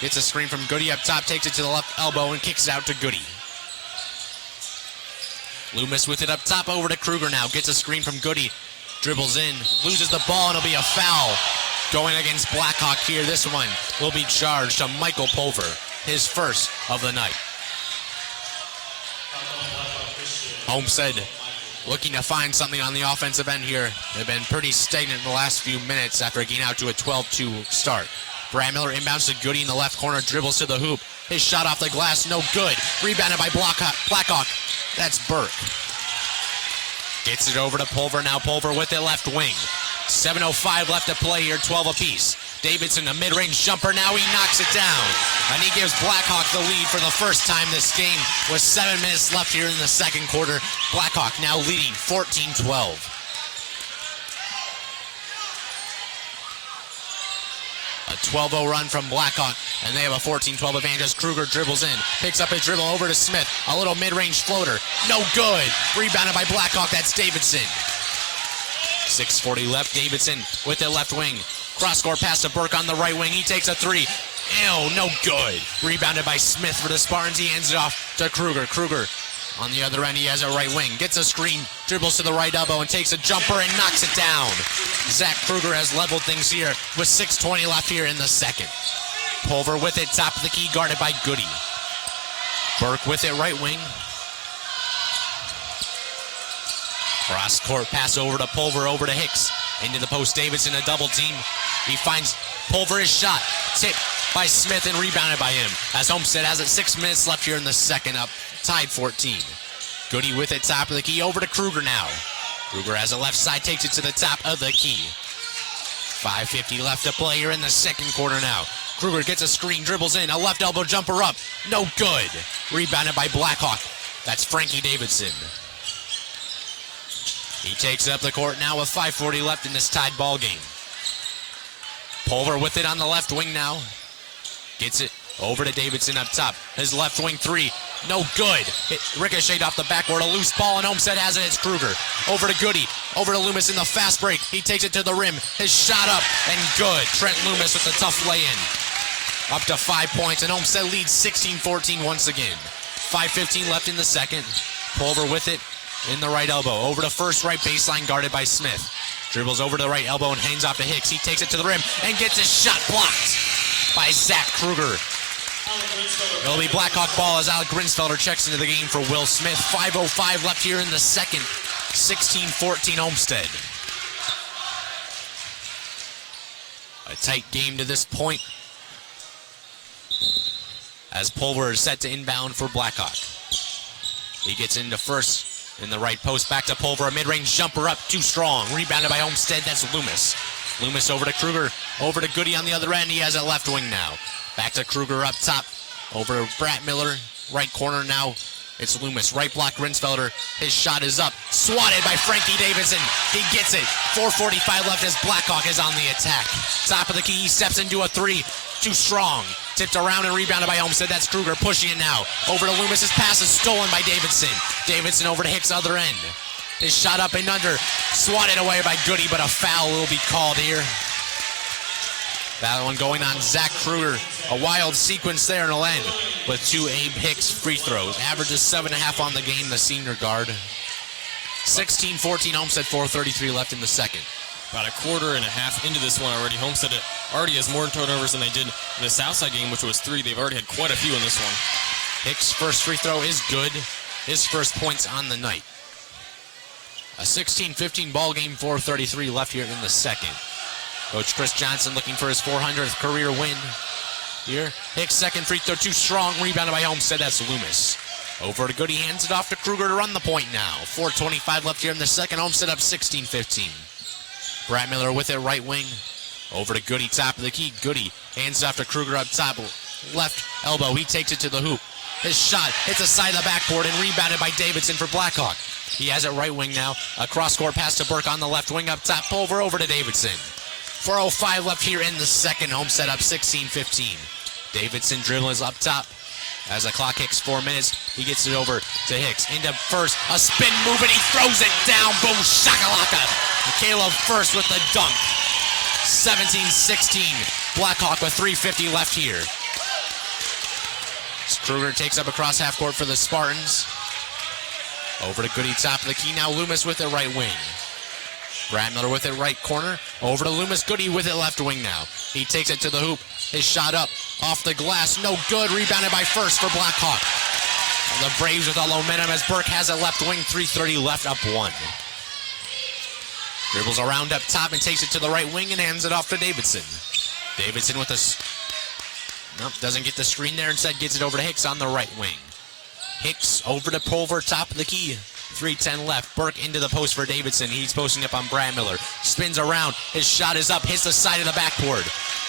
Gets a screen from Goody up top, takes it to the left elbow and kicks it out to Goody. Loomis with it up top, over to Kruger now. Gets a screen from Goody. Dribbles in, loses the ball, and it'll be a foul going against Blackhawk here. This one will be charged to Michael Pulver, his first of the night. Homestead looking to find something on the offensive end here. They've been pretty stagnant in the last few minutes after getting out to a 12-2 start. Brad Miller inbounds to Goody in the left corner, dribbles to the hoop. His shot off the glass, no good. Rebounded by Blackhawk. That's Burke. Gets it over to Pulver. Now Pulver with it, left wing. 7:05 left to play here, 12 apiece. Davidson, a mid-range jumper. Now he knocks it down. And he gives Blackhawk the lead for the first time this game with 7 minutes left here in the second quarter. Blackhawk now leading 14-12. A 12-0 run from Blackhawk, and they have a 14-12 advantage as Kruger dribbles in. Picks up his dribble over to Smith. A little mid-range floater. No good. Rebounded by Blackhawk. That's Davidson. 6:40 left. Davidson with the left wing. Cross-court pass to Burke on the right wing. He takes a three. Ew, no good. Rebounded by Smith for the Spartans. He hands it off to Kruger. Kruger on the other end, he has a right wing. Gets a screen, dribbles to the right elbow, and takes a jumper and knocks it down. Zach Kruger has leveled things here with 6:20 left here in the second. Pulver with it, top of the key, guarded by Goody. Burke with it, right wing. Cross-court pass over to Pulver, over to Hicks. Into the post, Davidson, a double team. He finds Pulver, his shot. Tipped by Smith and rebounded by him. As Homestead has it, 6 minutes left here in the second, up tied 14. Goody with it, top of the key, over to Kruger now. Kruger has a left side, takes it to the top of the key. 5:50 left to play here in the second quarter now. Kruger gets a screen, dribbles in, a left elbow jumper up. No good. Rebounded by Blackhawk. That's Frankie Davidson. He takes up the court now with 5:40 left in this tied ball game. Pulver with it on the left wing now. Gets it over to Davidson up top. His left wing three. No good. It ricocheted off the backboard. A loose ball, and Homestead has it. It's Kruger. Over to Goody. Over to Loomis in the fast break. He takes it to the rim. His shot up and good. Trent Loomis with the tough lay-in. Up to 5 points, and Homestead leads 16-14 once again. 5:15 left in the second. Pulver with it in the right elbow. Over to first right baseline, guarded by Smith. Dribbles over to the right elbow and hangs off to Hicks. He takes it to the rim and gets his shot blocked by Zach Kruger. It'll be Blackhawk ball as Alec Grinsfelder checks into the game for Will Smith. 5:05 left here in the second. 16-14 Homestead. A tight game to this point, as Pulver is set to inbound for Blackhawk. He gets into first in the right post. Back to Pulver. A mid-range jumper up. Too strong. Rebounded by Homestead. That's Loomis. Loomis over to Kruger. Over to Goody on the other end. He has a left wing now. Back to Kruger up top. Over to Brett Miller. Right corner now. It's Loomis. Right block Grinsfelder. His shot is up. Swatted by Frankie Davidson. He gets it. 4:45 left as Blackhawk is on the attack. Top of the key. He steps into a three. Too strong. Tipped around and rebounded by Homestead. That's Kruger pushing it now. Over to Loomis. His pass is stolen by Davidson. Davidson over to Hicks other end. His shot up and under. Swatted away by Goody, but a foul will be called here. That one going on Zach Kruger. A wild sequence there in the end with 2 Abe Hicks free throws. Averages 7.5 on the game, the senior guard. 16-14 Homestead, 4:33 left in the second. About a quarter and a half into this one already. Homestead already has more turnovers than they did in the Southside game, which was 3. They've already had quite a few in this one. Hicks' first free throw is good. His first points on the night. A 16-15 ball game, 4:33 left here in the second. Coach Chris Johnson looking for his 400th career win here. Hicks' second free throw too strong. Rebounded by Homestead. That's Loomis. Over to Goody. Hands it off to Kruger to run the point now. 4:25 left here in the second. Homestead up 16-15. Brad Miller with it, right wing. Over to Goody, top of the key. Goody hands it off to Kruger up top. Left elbow. He takes it to the hoop. His shot hits the side of the backboard and rebounded by Davidson for Blackhawk. He has it right wing now. A cross-court pass to Burke on the left wing up top. Pulver over to Davidson. 4:05 left here in the second. Homestead up 16-15. Davidson dribbling up top. As the clock hits 4 minutes, he gets it over to Hicks. Into first, a spin move, and he throws it down. Boom, shakalaka. Caleb first with the dunk. 17-16. Blackhawk with 3:50 left here. Kruger takes up across half court for the Spartans. Over to Goody, top of the key. Now Loomis with it right wing. Brad Miller with it right corner. Over to Loomis. Goody with it left wing now. He takes it to the hoop. His shot up off the glass. No good. Rebounded by First for Blackhawk. The Braves with all momentum as Burke has it left wing. 3:30 left, up 1. Dribbles around up top and takes it to the right wing and hands it off to Davidson. Davidson with a... Nope, doesn't get the screen there. Instead gets it over to Hicks on the right wing. Hicks over to Pulver, top of the key. 3:10 left. Burke into the post for Davidson. He's posting up on Brad Miller. Spins around. His shot is up. Hits the side of the backboard.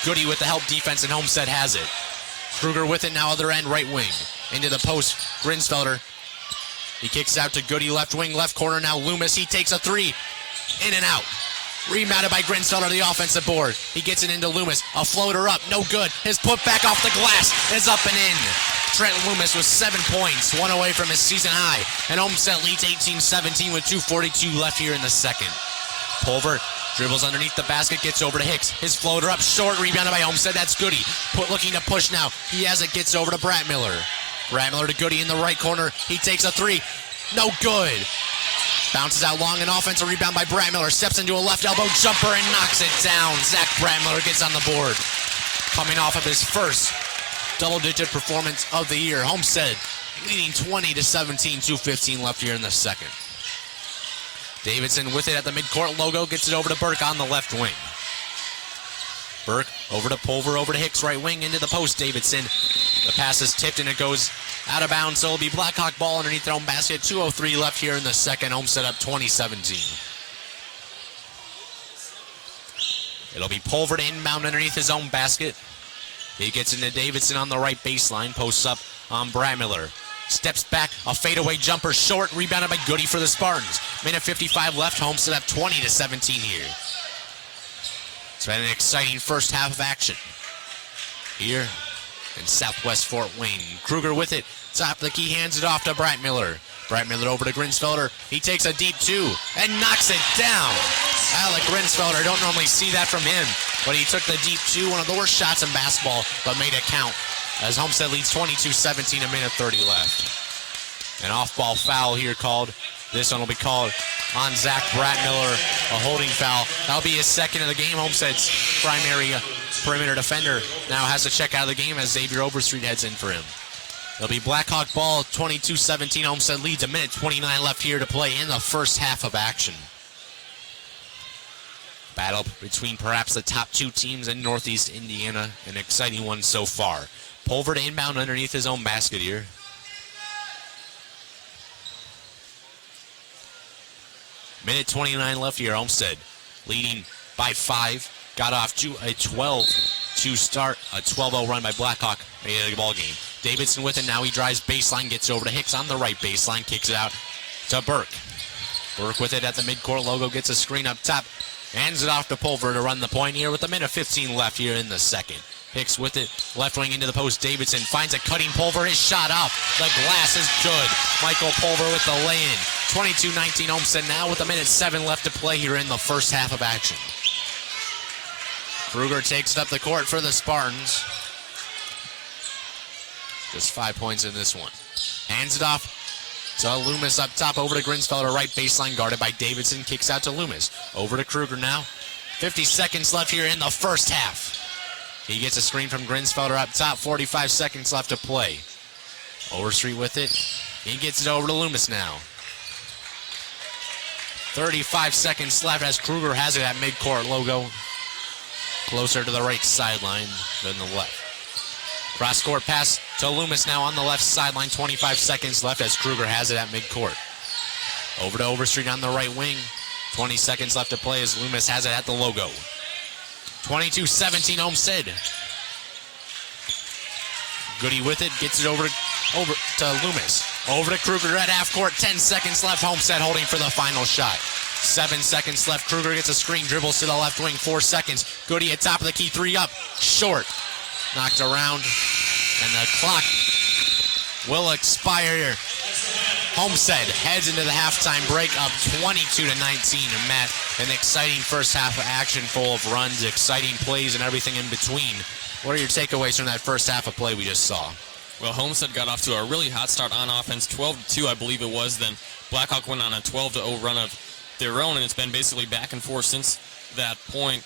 Goody with the help defense, and Homestead has it. Kruger with it now, other end, right wing. Into the post. Grinsfelder. He kicks out to Goody, left wing, left corner. Now Loomis. He takes a 3. In and out. Rebounded by Grinsfelder, the offensive board. He gets it into Loomis. A floater up. No good. His put back off the glass is up and in. Trent Loomis with 7 points, 1 away from his season high. And Homestead leads 18-17 with 2:42 left here in the second. Pulver dribbles underneath the basket, gets over to Hicks. His floater up short, rebounded by Homestead. That's Goody. Looking to push now. He has it, gets over to Brad Miller. Brad Miller to Goody in the right corner. He takes a 3. No good. Bounces out long, an offensive rebound by Brad Miller. Steps into a left elbow jumper and knocks it down. Zach Brad Miller gets on the board. Coming off of his first double-digit performance of the year. Homestead leading 20-17, 2:15 left here in the second. Davidson with it at the midcourt logo, gets it over to Burke on the left wing. Burke over to Pulver, over to Hicks, right wing, into the post. Davidson. The pass is tipped and it goes out of bounds, so it'll be Blackhawk ball underneath their own basket. 2:03 left here in the second. Homestead up 20-17. It'll be Pulver to inbound underneath his own basket. He gets into Davidson on the right baseline, posts up on Brad Miller. Steps back, a fadeaway jumper short, rebounded by Goody for the Spartans. Minute 55 left, Homestead up 20-17 here. It's been an exciting first half of action here in Southwest Fort Wayne. Kruger with it, top of the key, hands it off to Brad Miller. Brad Miller over to Grinsfelder. He takes a deep 2 and knocks it down. Alec Grinsfelder, don't normally see that from him, but he took the deep 2, one of the worst shots in basketball, but made it count as Homestead leads 22-17, a minute 30 left. An off-ball foul here called. This one will be called on Zach Brad Miller, a holding foul. That'll be his second of the game. Homestead's primary perimeter defender now has to check out of the game as Xavier Overstreet heads in for him. It'll be Blackhawk ball, 22-17. Homestead leads, a minute 29 left here to play in the first half of action. Battle between perhaps the top two teams in Northeast Indiana. An exciting one so far. Pulver to inbound underneath his own basket here. Minute 29 left here. Homestead leading by 5. Got off to a 12 to start. A 12-0 run by Blackhawk. Made it a ball game. Davidson with it. Now he drives baseline. Gets over to Hicks on the right baseline. Kicks it out to Burke. Burke with it at the midcourt logo. Gets a screen up top. Hands it off to Pulver to run the point here with a minute 15 left here in the second. Hicks with it. Left wing into the post. Davidson finds a cutting Pulver. His shot up. The glass is good. Michael Pulver with the lay-in. 22-19 Homestead now with a minute 7 left to play here in the first half of action. Kruger takes it up the court for the Spartans. Just 5 points in this one. Hands it off to Loomis up top, over to Grinsfelder, right baseline, guarded by Davidson. Kicks out to Loomis. Over to Kruger now. 50 seconds left here in the first half. He gets a screen from Grinsfelder up top. 45 seconds left to play. Overstreet with it. He gets it over to Loomis now. 35 seconds left as Kruger has it at midcourt logo. Closer to the right sideline than the left. Cross-court pass to Loomis now on the left sideline. 25 seconds left as Kruger has it at midcourt. Over to Overstreet on the right wing. 20 seconds left to play as Loomis has it at the logo. 22-17 Homestead. Goody with it, gets it over to Loomis. Over to Kruger at half court. 10 seconds left. Homestead holding for the final shot. 7 seconds left. Kruger gets a screen, dribbles to the left wing. 4 seconds. Goody at top of the key. 3 up. Short. Knocked around. And the clock will expire here. Homestead heads into the halftime break up 22-19. And Matt, an exciting first half of action full of runs, exciting plays, and everything in between. What are your takeaways from that first half of play we just saw? Well, Homestead got off to a really hot start on offense, 12-2, I believe it was. Then Blackhawk went on a 12-0 run of their own, and it's been basically back and forth since that point.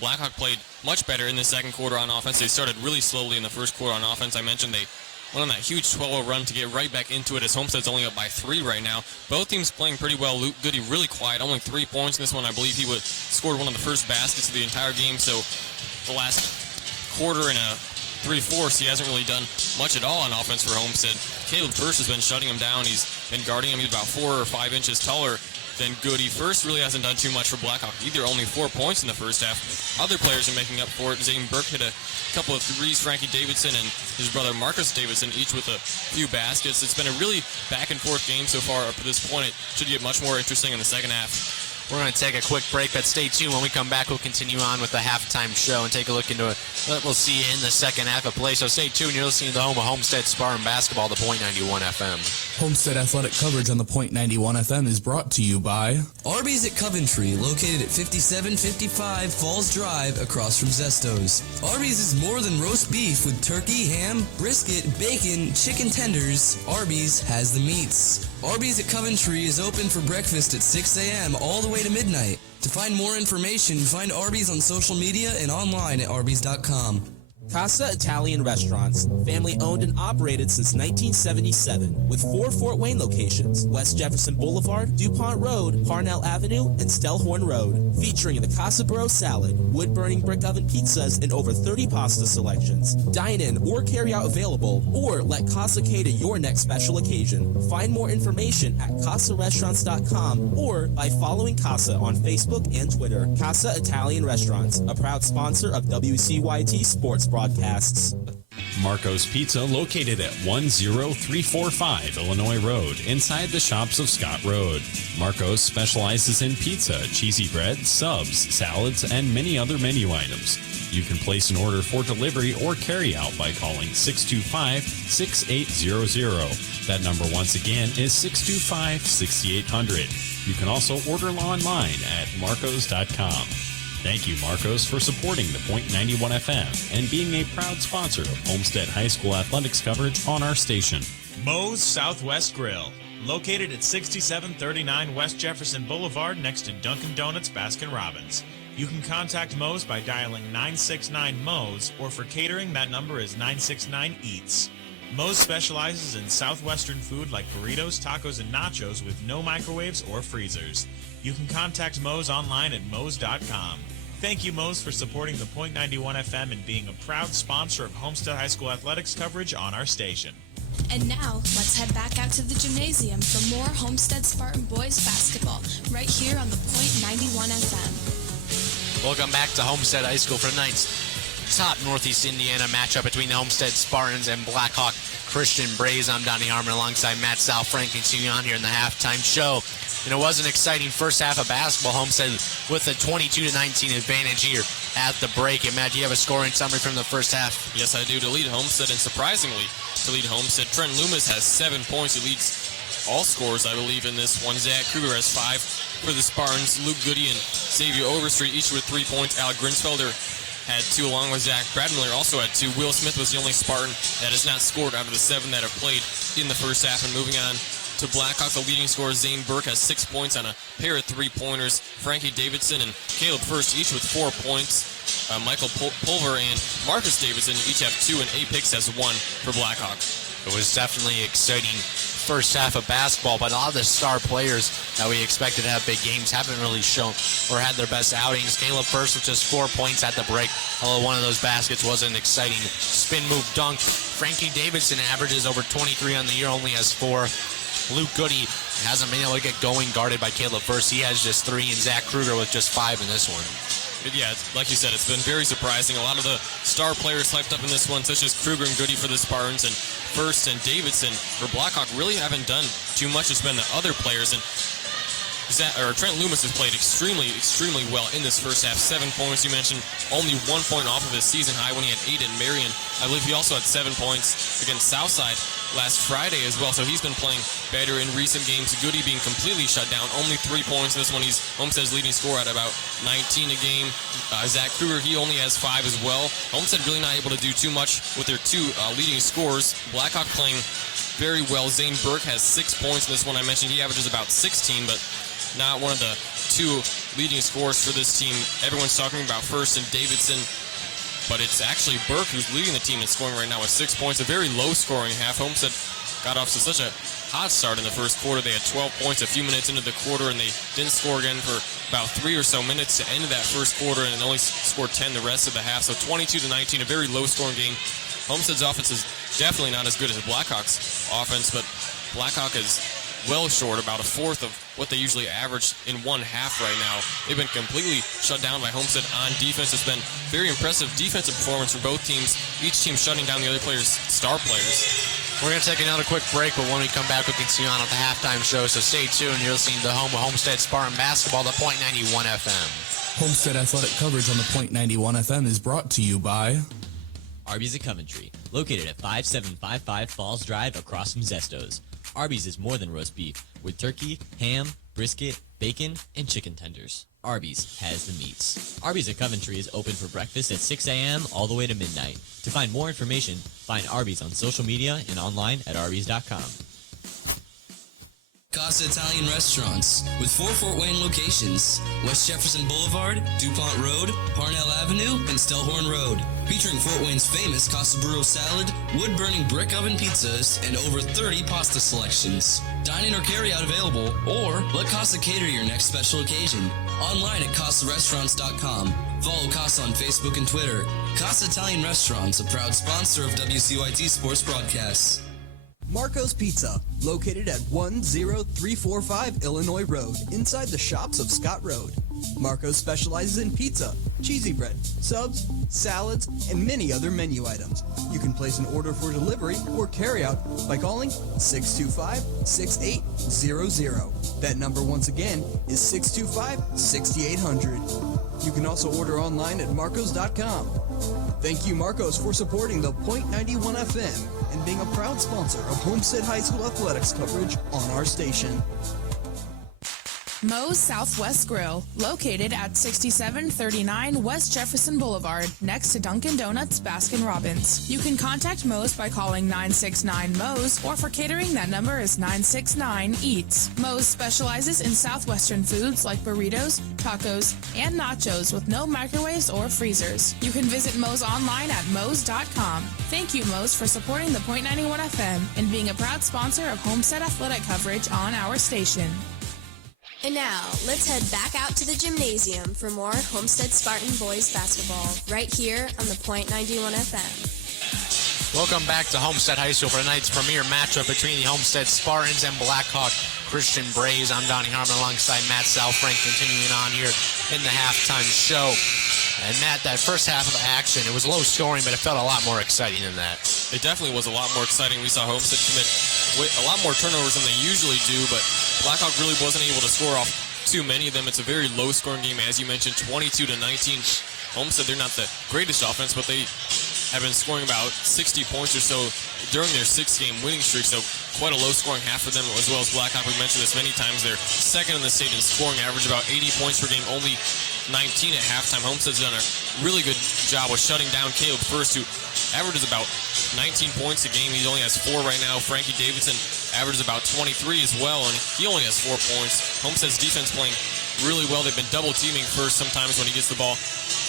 Blackhawk played much better in the second quarter on offense. They started really slowly in the first quarter on offense. I mentioned they went on that huge 12-0 run to get right back into it as Homestead's only up by 3 right now. Both teams playing pretty well. Luke Goody really quiet, only 3 points in this one. I believe he scored one of the first baskets of the entire game, so the last quarter and a 3/4, he hasn't really done much at all on offense for Homestead. Caleb First has been shutting him down. He's been guarding him. He's about 4 or 5 inches taller than Goody. First really hasn't done too much for Blackhawk either, only 4 points in the first half. Other players are making up for it. Zane Burke hit a couple of threes. Frankie Davidson and his brother Marcus Davidson each with a few baskets. It's been a really back and forth game so far up to this point. It should get much more interesting in the second half. We're going to take a quick break, but stay tuned. When we come back, we'll continue on with the halftime show and take a look into what we'll see in the second half of play. So stay tuned. You're listening to the home of Homestead Spartan Basketball, the Point 91 FM. Homestead Athletic coverage on the Point 91 FM is brought to you by Arby's at Coventry, located at 5755 Falls Drive across from Zesto's. Arby's is more than roast beef with turkey, ham, brisket, bacon, chicken tenders. Arby's has the meats. Arby's at Coventry is open for breakfast at 6 a.m. all the way to midnight. To find more information, find Arby's on social media and online at arbys.com. Casa Italian Restaurants, family owned and operated since 1977, with 4 Fort Wayne locations: West Jefferson Boulevard, DuPont Road, Parnell Avenue, and Stellhorn Road. Featuring the Casa Burro salad, wood-burning brick oven pizzas, and over 30 pasta selections. Dine-in or carry-out available, or let Casa cater your next special occasion. Find more information at CasaRestaurants.com or by following Casa on Facebook and Twitter. Casa Italian Restaurants, a proud sponsor of WCYT Sports Broadcasts. Marco's Pizza, located at 10345 Illinois Road, inside the shops of Scott Road. Marco's specializes in pizza, cheesy bread, subs, salads, and many other menu items. You can place an order for delivery or carry out by calling 625-6800. That number once again is 625-6800. You can also order online at marcos.com. Thank you, Marcos, for supporting the Point 91 FM and being a proud sponsor of Homestead High School athletics coverage on our station. Moe's Southwest Grill, located at 6739 West Jefferson Boulevard next to Dunkin' Donuts Baskin Robbins. You can contact Moe's by dialing 969 Moe's, or for catering, that number is 969 Eats. Moe's specializes in southwestern food like burritos, tacos, and nachos with no microwaves or freezers. You can contact Moe's online at moes.com. Thank you, Moe's, for supporting the Point 91 FM and being a proud sponsor of Homestead High School athletics coverage on our station. And now, let's head back out to the gymnasium for more Homestead Spartan boys basketball, right here on the Point 91 FM. Welcome back to Homestead High School for tonight's top Northeast Indiana matchup between the Homestead Spartans and Blackhawk Christian Braves. I'm Donnie Harmon alongside Matt Sal, Frank, continuing on here in the halftime show. And it was an exciting first half of basketball. Homestead with a 22-19 advantage here at the break. And Matt, do you have a scoring summary from the first half? Yes, I do. To lead Homestead, and surprisingly, to lead Homestead, Trent Loomis has 7 points. He leads all scores, I believe, in this one. Zach Kruger has 5 for the Spartans. Luke Goody and Xavier Overstreet each with 3 points. Alec Grinsfelder had 2 along with Zach Bradmiller also had 2. Will Smith was the only Spartan that has not scored out of the 7 that have played in the first half. And moving on to Blackhawk, the leading scorer Zane Burke has 6 points on a pair of 3-pointers. Frankie Davidson and Caleb First each with 4 points. Michael Pulver and Marcus Davidson each have 2, and Apex has 1 for Blackhawk. It was definitely exciting first half of basketball, but a lot of the star players that we expected to have big games haven't really shown or had their best outings. Caleb First with just 4 points at the break, although one of those baskets was an exciting spin move dunk. Frankie Davidson averages over 23 on the year, only has 4. Luke Goody hasn't been able to get going guarded by Caleb First. He has just 3, and Zach Kruger with just 5 in this one. Yeah, like you said, it's been very surprising. A lot of the star players hyped up in this one, such as Kruger and Goody for the Spartans, and First and Davidson for Blackhawk really haven't done too much. It's been the other players, and Trent Loomis has played extremely well in this first half. 7 points, you mentioned, only 1 point off of his season high when he had 8 at Marion. I believe he also had 7 points against Southside last Friday as well, so he's been playing better in recent games. Goody being completely shut down, only 3 points in this one. He's Homestead's leading scorer at about 19 a game. Zach Kruger, he only has 5 as well. Homestead really not able to do too much with their 2 leading scorers. Blackhawk playing very well. Zane Burke has 6 points in this one. I mentioned he averages about 16, but not one of the 2 leading scorers for this team. Everyone's talking about First and Davidson, but it's actually Burke who's leading the team in scoring right now with 6 points. A very low-scoring half. Homestead got off to such a hot start in the first quarter. They had 12 points a few minutes into the quarter, and they didn't score again for about 3 or so minutes to end that first quarter, and only scored 10 the rest of the half. So 22-19, a very low-scoring game. Homestead's offense is definitely not as good as Blackhawk's offense, but Blackhawk is well short, about a fourth of what they usually average in one half right now. They've been completely shut down by Homestead on defense. It's been very impressive defensive performance for both teams, each team shutting down the other players' star players. We're going to take another quick break, but when we come back, we'll continue on with the halftime show, so stay tuned. You're listening to the home of Homestead Spartan Basketball, the Point 91 FM. Homestead athletic coverage on the Point 91 FM is brought to you by Arby's of Coventry, located at 5755 Falls Drive across from Zesto's. Arby's is more than roast beef, with turkey, ham, brisket, bacon, and chicken tenders. Arby's has the meats. Arby's at Coventry is open for breakfast at 6 a.m. all the way to midnight. To find more information, find Arby's on social media and online at arbys.com. Casa Italian Restaurants, with 4 Fort Wayne locations: West Jefferson Boulevard, DuPont Road, Parnell Avenue, and Stellhorn Road. Featuring Fort Wayne's famous Casa Burro salad, wood-burning brick oven pizzas, and over 30 pasta selections. Dine-in or carry-out available, or let Casa cater your next special occasion. Online at CasaRestaurants.com. Follow Casa on Facebook and Twitter. Casa Italian Restaurants, a proud sponsor of WCYT Sports Broadcasts. Marco's Pizza, located at 10345 Illinois Road, inside the shops of Scott Road. Marco's specializes in pizza, cheesy bread, subs, salads, and many other menu items. You can place an order for delivery or carryout by calling 625-6800. That number once again is 625-6800. You can also order online at marcos.com. Thank you, Marcos, for supporting the Point 91 FM and being a proud sponsor of Homestead High School athletics coverage on our station. Moe's Southwest Grill, located at 6739 West Jefferson Boulevard, next to Dunkin' Donuts, Baskin-Robbins. You can contact Moe's by calling 969-MOE's, or for catering, that number is 969-EATS. Moe's specializes in Southwestern foods like burritos, tacos, and nachos with no microwaves or freezers. You can visit Moe's online at moes.com. Thank you, Moe's, for supporting the Point 91 FM and being a proud sponsor of Homestead athletic coverage on our station. And now, let's head back out to the gymnasium for more Homestead Spartan boys basketball, right here on the Point 91 FM. Welcome back to Homestead High School for tonight's premier matchup between the Homestead Spartans and Blackhawk Christian Braves. I'm Donnie Harmon alongside Matt Southfrank, continuing on here in the halftime show. And Matt, that first half of action, it was low scoring, but it felt a lot more exciting than that. It definitely was a lot more exciting. We saw Homestead commit a lot more turnovers than they usually do, but Blackhawk really wasn't able to score off too many of them. It's a very low-scoring game, as you mentioned, 22-19. Homestead, they're not the greatest offense, but they have been scoring about 60 points or so during their 6-game winning streak, so quite a low-scoring half for them, as well as Blackhawk. We mentioned this many times. They're second in the state in scoring average, about 80 points per game, only 19 at halftime. Homestead's done a really good job with shutting down Caleb First, who averages about 19 points a game. He only has 4 right now. Frankie Davidson averages about 23 as well, and he only has 4 points. Homestead's defense playing really well. They've been double teaming First sometimes when he gets the ball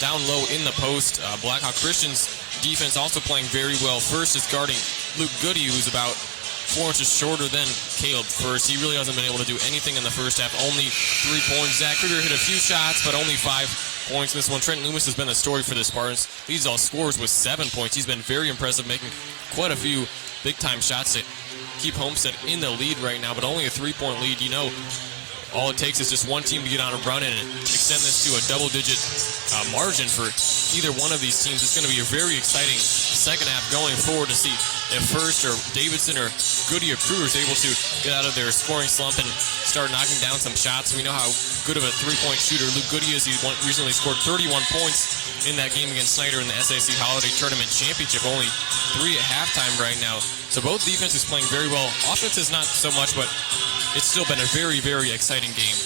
down low in the post. Blackhawk Christian's defense also playing very well. First is guarding Luke Goody, who's about 4 inches shorter than Caleb First. He really hasn't been able to do anything in the first half. Only 3 points. Zach Kruger hit a few shots, but only 5 points in this one. Trent Loomis has been the story for the Spartans. He's all scores with 7 points. He's been very impressive, making quite a few big-time shots to keep Homestead in the lead right now, but only a 3-point lead. You know, all it takes is just one team to get on a run and extend this to a double-digit margin for either one of these teams. It's going to be a very exciting second half going forward to see if First or Davidson or Goody or Kruger is able to get out of their scoring slump and start knocking down some shots. We know how good of a three-point shooter Luke Goody is. He recently scored 31 points in that game against Snyder in the SAC Holiday Tournament Championship. Only 3 at halftime right now. So both defenses playing very well. Offense is not so much, but it's still been a very, very exciting game.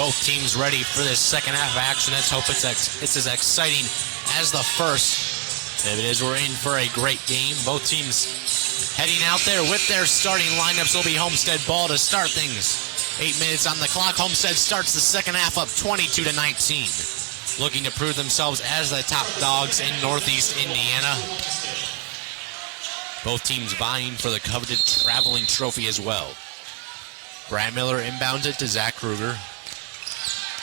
Both teams ready for this second half of action. Let's hope it's as exciting as the first. If it is, we're in for a great game. Both teams heading out there with their starting lineups. Will be Homestead ball to start things. 8 minutes on the clock. Homestead starts the second half up 22-19. Looking to prove themselves as the top dogs in Northeast Indiana. Both teams vying for the coveted traveling trophy as well. Brad Miller inbounds it to Zach Kruger.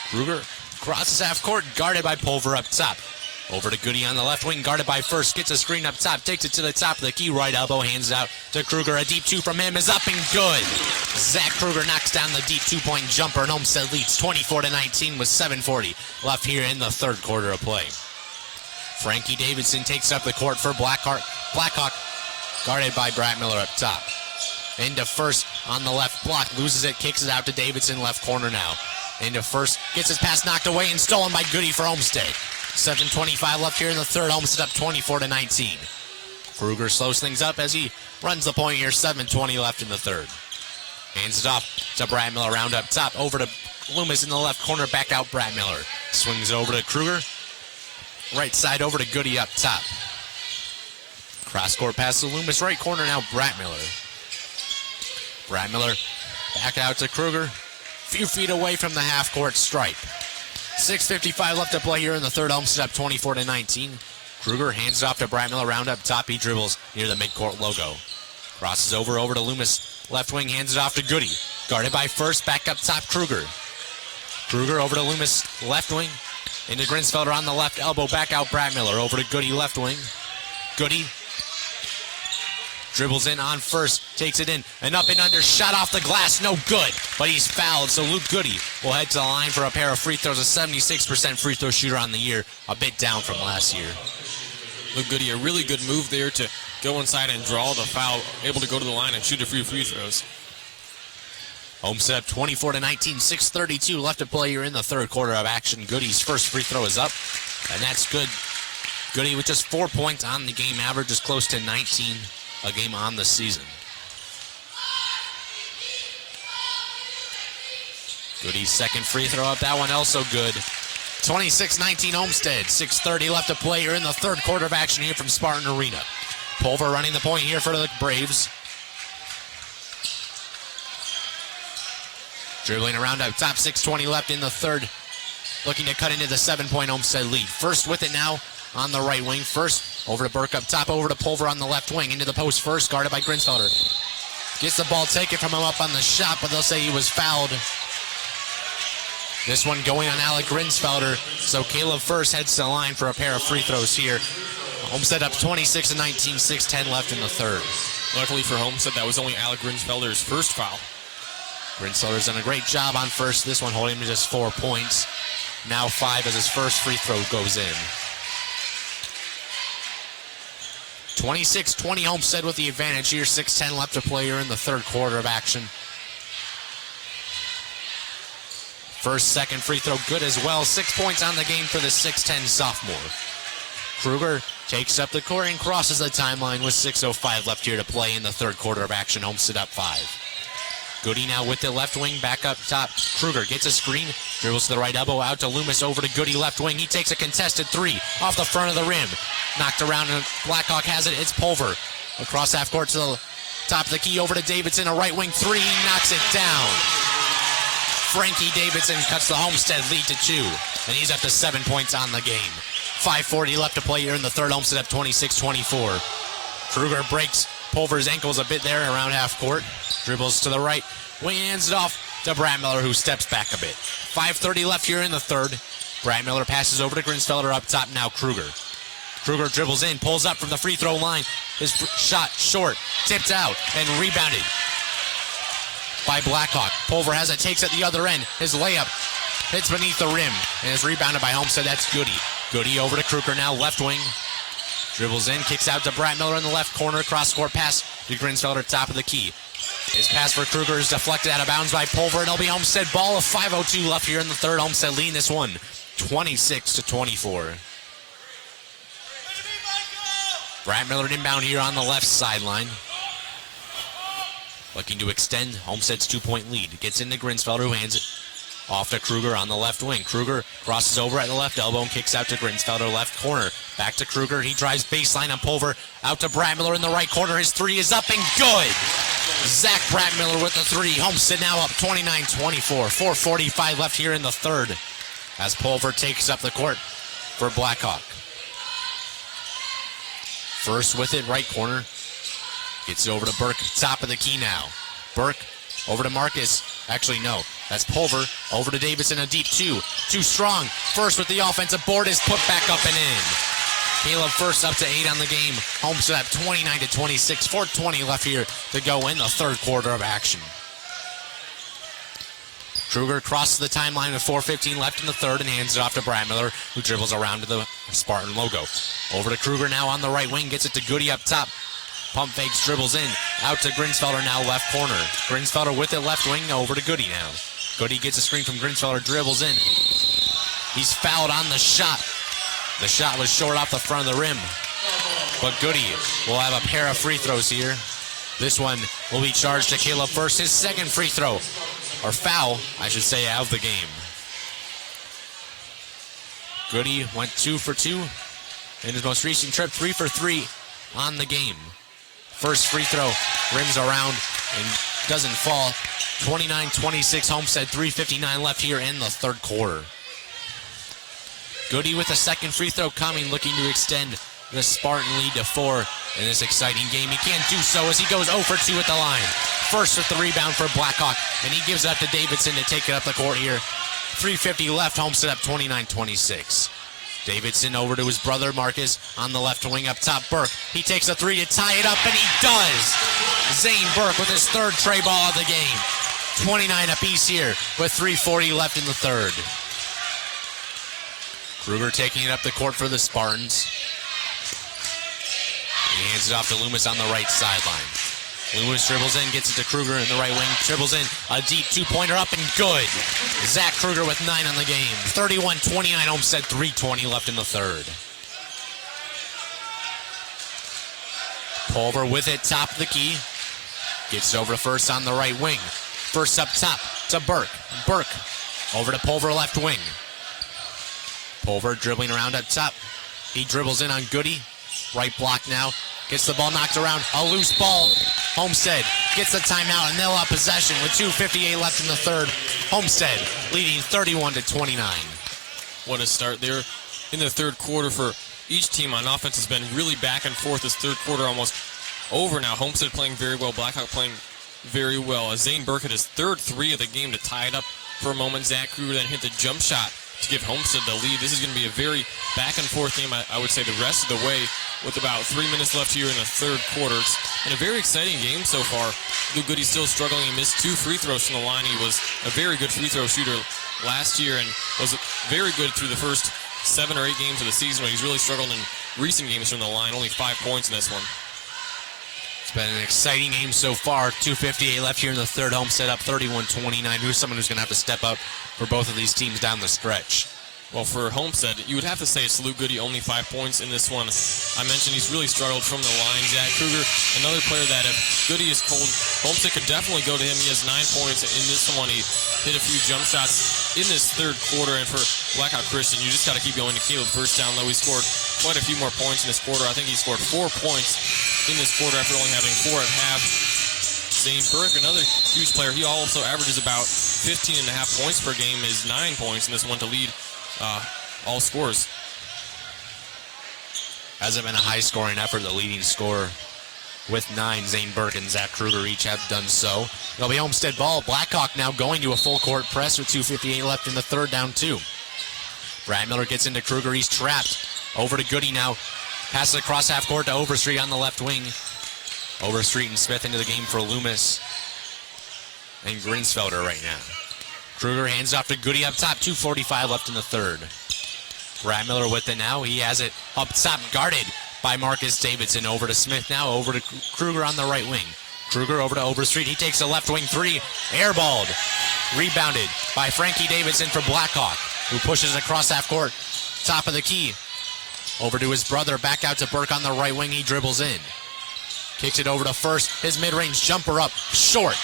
Kruger crosses half court, guarded by Pulver up top. Over to Goody on the left wing, guarded by First. Gets a screen up top, takes it to the top of the key. Right elbow, hands it out to Kruger. A deep 2 from him is up and good. Zach Kruger knocks down the deep 2-point jumper, and Homestead leads 24-19 with 7:40 left here in the third quarter of play. Frankie Davidson takes up the court for Blackhawk, guarded by Brad Miller up top. Into First on the left block, loses it, kicks it out to Davidson, left corner now. Into First, gets his pass knocked away and stolen by Goody for Homestead. 7:25 left here in the third. Homestead up 24-19. Kruger slows things up as he runs the point here. 7:20 left in the third. Hands it off to Brad Miller, round up top. Over to Loomis in the left corner, back out Brad Miller. Swings over to Kruger. Right side over to Goody up top. Cross court pass to Loomis, right corner now Brad Miller. Brad Miller back out to Kruger. Few feet away from the half-court stripe. 6:55 left to play here in the third. Homestead up 24-19. Kruger hands it off to Brad Miller, round up top. He dribbles near the midcourt logo. Crosses over to Loomis. Left wing, hands it off to Goody. Guarded by First, back up top, Kruger. Kruger over to Loomis, left wing. Into Grinsfelder on the left elbow, back out Brad Miller. Over to Goody, left wing. Goody dribbles in on First, takes it in, and up and under, shot off the glass, no good, but he's fouled, so Luke Goody will head to the line for a pair of free throws, a 76% free throw shooter on the year, a bit down from last year. Luke Goody, a really good move there to go inside and draw the foul, able to go to the line and shoot a few free throws. Homestead up 24-19, 6:32 left to play here in the third quarter of action. Goody's first free throw is up, and that's good. Goody with just 4 points on the game, averages close to 19 a game on the season. Goody's second free throw up. That one also good. 26-19 Homestead. 6:30 left to play here in the third quarter of action here from Spartan Arena. Pulver running the point here for the Braves. Dribbling around up top, 6:20 left in the third. Looking to cut into the 7-point Homestead lead. First with it now on the right wing. First over to Burke up top, over to Pulver on the left wing. Into the post first, guarded by Grinsfelder. Gets the ball taken from him up on the shot, but they'll say he was fouled. This one going on Alec Grinsfelder. So Caleb First heads to the line for a pair of free throws here. Homestead up 26-19, 6:10 left in the third. Luckily for Homestead, that was only Alec Grinsfelder's first foul. Grinsfelder's done a great job on first. This one holding him to just 4 points. Now 5 as his first free throw goes in. 26-20 Homestead with the advantage here. 6:10 left to play here in the third quarter of action. First, second free throw good as well. 6 points on the game for the 6'10 sophomore. Kruger takes up the court and crosses the timeline with 6:05 left here to play in the third quarter of action. Homestead up 5. Goody now with the left wing, back up top. Kruger gets a screen, dribbles to the right elbow, out to Loomis, over to Goody left wing. He takes a contested 3 off the front of the rim. Knocked around, and Blackhawk has it. It's Pulver. Across half court to the top of the key, over to Davidson, a right wing 3. He knocks it down. Frankie Davidson cuts the Homestead lead to 2, and he's up to 7 points on the game. 5:40 left to play here in the third. Homestead up 26-24. Kruger breaks Pulver's ankles a bit there around half court. Dribbles to the right, wing hands it off to Brad Miller, who steps back a bit. 5:30 left here in the third. Brad Miller passes over to Grinsfelder up top, now Kruger. Kruger dribbles in, pulls up from the free throw line. His shot short, tipped out, and rebounded by Blackhawk. Pulver has it, takes it the other end. His layup hits beneath the rim and is rebounded by Homestead. That's Goody. Goody over to Kruger now, left wing. Dribbles in, kicks out to Brad Miller in the left corner. Cross-court pass to Grinsfelder, top of the key. His pass for Kruger is deflected out of bounds by Pulver, and it'll be Homestead ball. Of 5:02 left here in the third. Homestead leading this one 26-24. Brad Miller inbound here on the left sideline. Looking to extend Homestead's 2-point lead. Gets into Grinsfelder, who hands it off to Kruger on the left wing. Kruger crosses over at the left elbow and kicks out to Grinsfelder, left corner. Back to Kruger. He drives baseline on Pulver. Out to Brad Miller in the right corner. His 3 is up and good. Zach Brad Miller with the 3. Homestead now up 29-24. 4:45 left here in the third as Pulver takes up the court for Blackhawk. First with it, right corner. Gets it over to Burke, top of the key now. Burke over to Marcus. Actually, no. That's Pulver over to Davidson, a deep 2. Too strong. First with the offensive board is put back up and in. Caleb First up to 8 on the game. Homestead at 29-26. 4:20 left here to go in the third quarter of action. Kruger crosses the timeline with 4:15 left in the third and hands it off to Brad Miller, who dribbles around to the Spartan logo. Over to Kruger now on the right wing. Gets it to Goody up top. Pump fakes, dribbles in. Out to Grinsfelder now left corner. Grinsfelder with it left wing, over to Goody now. Goody gets a screen from Grinsfelder, dribbles in. He's fouled on the shot. The shot was short off the front of the rim. But Goody will have a pair of free throws here. This one will be charged to Caleb First. His second free throw, or foul, I should say, out of the game. Goody went 2 for 2 in his most recent trip, 3 for 3 on the game. First free throw rims around and doesn't fall. 29-26 Homestead, 3:59 left here in the third quarter. Goody with the second free throw coming, looking to extend the Spartan lead to 4 in this exciting game. He can't do so as he goes 0 for 2 at the line. First with the rebound for Blackhawk, and he gives it up to Davidson to take it up the court here. 3:50 left, Homestead up 29-26. Davidson over to his brother Marcus on the left wing up top. Burke, he takes a 3 to tie it up, and he does. Zane Burke with his third tray ball of the game. 29 apiece here with 3:40 left in the third. Kruger taking it up the court for the Spartans. He hands it off to Loomis on the right sideline. Loomis dribbles in, gets it to Kruger in the right wing, dribbles in, a deep 2-pointer up and good. Zach Kruger with 9 on the game. 31-29 Homestead, 3:20 left in the third. Pulver with it, top of the key. Gets it over to First on the right wing. First up top to Burke. Burke Over to Pulver, left wing. Pulver dribbling around up top. He dribbles in on Goody. Right block now. Gets the ball knocked around. A loose ball. Homestead gets the timeout, and they'll have possession with 2:58 left in the third. Homestead leading 31-29. What a start there in the third quarter for each team on offense. Has been really back and forth. This third quarter almost over now. Homestead playing very well. Blackhawk playing very well. Zane Burke hit his third three of the game to tie it up for a moment. Zach Kruger then hit the jump shot to give Homestead the lead. This is going to be a very back and forth game, I would say, the rest of the way, with about 3 minutes left here in the third quarter. It's been a very exciting game so far. Lou Goody's still struggling. He missed 2 free throws from the line. He was a very good free throw shooter last year and was very good through the first 7 or 8 games of the season, where he's really struggled in recent games from the line. Only 5 points in this one. It's been an exciting game so far. 2:58 left here in the third. Homestead up 31-29. Who's someone who's going to have to step up for both of these teams down the stretch? Well, for Homestead, you would have to say it's Luke Goody, only 5 points in this one. I mentioned he's really struggled from the line. Zach Kruger, another player that if Goody is cold, Homestead could definitely go to him. He has 9 points in this one. He hit a few jump shots in this third quarter. And for Blackhawk Christian, you just got to keep going to Caleb first down, though. He scored quite a few more points in this quarter. I think he scored 4 points in this quarter after only having 4 at half. Zane Burke, another huge player. He also averages about 15.5 points per game, is 9 points in this one to lead all scores. Hasn't been a high-scoring effort. The leading scorer with 9, Zane Burke and Zach Kruger each have done so. It'll be Homestead ball. Blackhawk now going to a full-court press with 2:58 left in the third, down 2. Brad Miller gets into Kruger. He's trapped. Over to Goody now. Passes across half court to Overstreet on the left wing. Overstreet and Smith into the game for Loomis and Grinsfelder right now. Kruger hands off to Goody up top. 2:45 left in the third. Brad Miller with it now. He has it up top, guarded by Marcus Davidson. Over to Smith now. Over to Kruger on the right wing. Kruger over to Overstreet. He takes a left wing 3. Airballed. Rebounded by Frankie Davidson for Blackhawk, who pushes across half court. Top of the key. Over to his brother. Back out to Burke on the right wing. He dribbles in. Kicks it over to First. His mid-range jumper up. Short.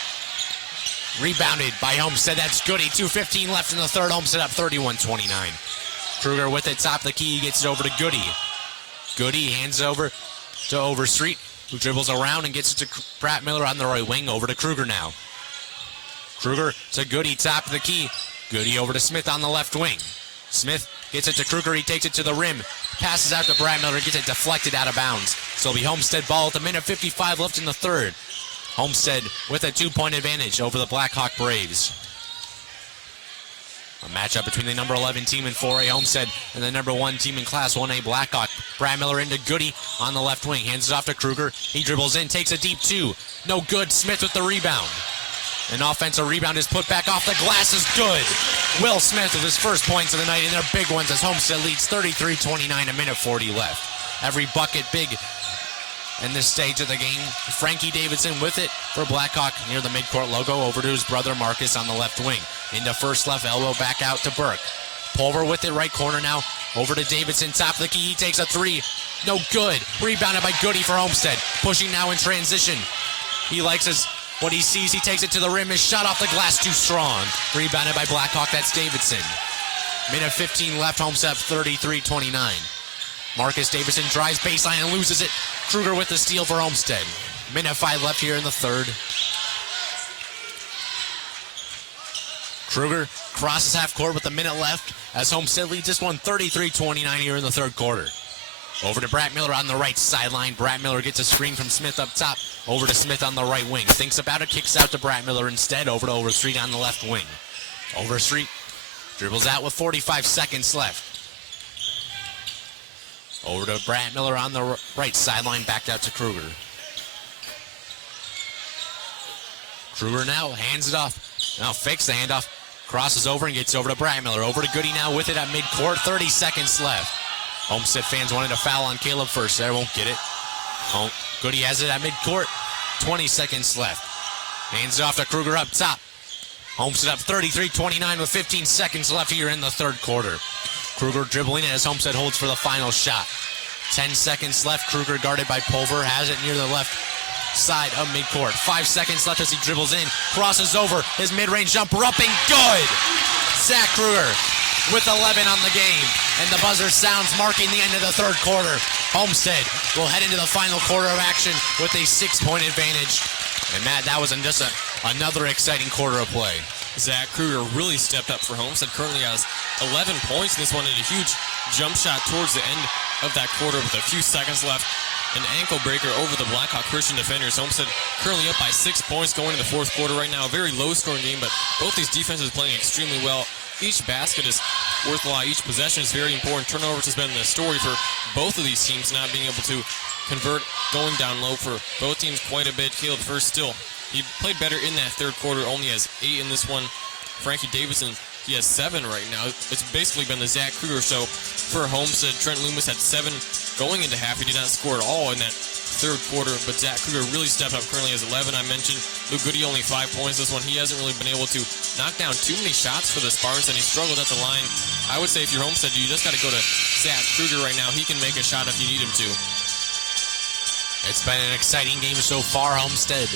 Rebounded by Homestead. That's Goody. 2:15 left in the third. Homestead up 31-29. Kruger with it. Top of the key. He gets it over to Goody. Goody hands it over to Overstreet, who dribbles around and gets it to Pratt Miller on the right wing. Over to Kruger now. Kruger to Goody. Top of the key. Goody over to Smith on the left wing. Smith gets it to Kruger. He takes it to the rim. Passes out to Brad Miller. Gets it deflected out of bounds. So it'll be Homestead ball with 1:55 left in the third. Homestead with a 2-point advantage over the Blackhawk Braves. A matchup between the number 11 team in 4A Homestead and the number 1 team in Class 1A Blackhawk. Brad Miller into Goody on the left wing. Hands it off to Kruger. He dribbles in, takes a deep 2. No good. Smith with the rebound. An offensive rebound is put back off the glass. Is good. Will Smith with his first points of the night, and they're big ones as Homestead leads 33-29, 1:40 left. Every bucket big in this stage of the game. Frankie Davidson with it for Blackhawk near the midcourt logo. Over to his brother Marcus on the left wing. Into First left elbow, back out to Burke. Pulver with it, right corner now. Over to Davidson, top of the key. He takes a 3. No good. Rebounded by Goody for Homestead. Pushing now in transition. He likes what he sees. He takes it to the rim. His shot off the glass too strong. Rebounded by Blackhawk. That's Davidson. 1:15 left. Homestead 33-29. Marcus Davidson drives baseline and loses it. Kruger with the steal for Homestead. 1:05 left here in the third. Kruger crosses half court with a minute left as Homestead leads this one 33-29 here in the third quarter. Over to Brad Miller on the right sideline. Brad Miller gets a screen from Smith up top. Over to Smith on the right wing. Thinks about it, kicks out to Brad Miller instead. Over to Overstreet on the left wing. Overstreet dribbles out with 45 seconds left. Over to Brad Miller on the right sideline. Backed out to Kruger. Kruger now hands it off. Now fakes the handoff. Crosses over and gets over to Brad Miller. Over to Goody now with it at midcourt. 30 seconds left. Homestead fans wanted a foul on Caleb First. There, won't get it. Goody has it at midcourt. 20 seconds left. Hands it off to Kruger up top. Homestead up 33-29 with 15 seconds left here in the third quarter. Kruger dribbling it as Homestead holds for the final shot. 10 seconds left. Kruger guarded by Pulver. Has it near the left side of midcourt. 5 seconds left as he dribbles in. Crosses over. His mid-range jumper up and good. Zach Kruger with 11 on the game. And the buzzer sounds, marking the end of the third quarter. Homestead will head into the final quarter of action with a 6-point advantage. And Matt, that was just another exciting quarter of play. Zach Kruger really stepped up for Homestead. Currently has 11 points in this one, and a huge jump shot towards the end of that quarter with a few seconds left. An ankle breaker over the Blackhawk Christian defenders. Homestead currently up by 6 points going into the fourth quarter right now. A very low-scoring game, but both these defenses playing extremely well. Each basket is worth a lot. Each possession is very important. Turnovers has been the story for both of these teams, not being able to convert going down low for both teams quite a bit. Caleb First still, he played better in that third quarter, only has 8 in this one. Frankie Davidson, he has 7 right now. It's basically been the Zach Kruger show for Homestead. Trent Loomis had 7 going into half. He did not score at all in that third quarter, but Zach Kruger really stepped up. Currently has 11. I mentioned Luke Goody only 5 points this one. He hasn't really been able to knock down too many shots for the Spartans, and he struggled at the line. I would say if you're Homestead, you just got to go to Zach Kruger right now. He can make a shot if you need him to. It's been an exciting game so far. Homestead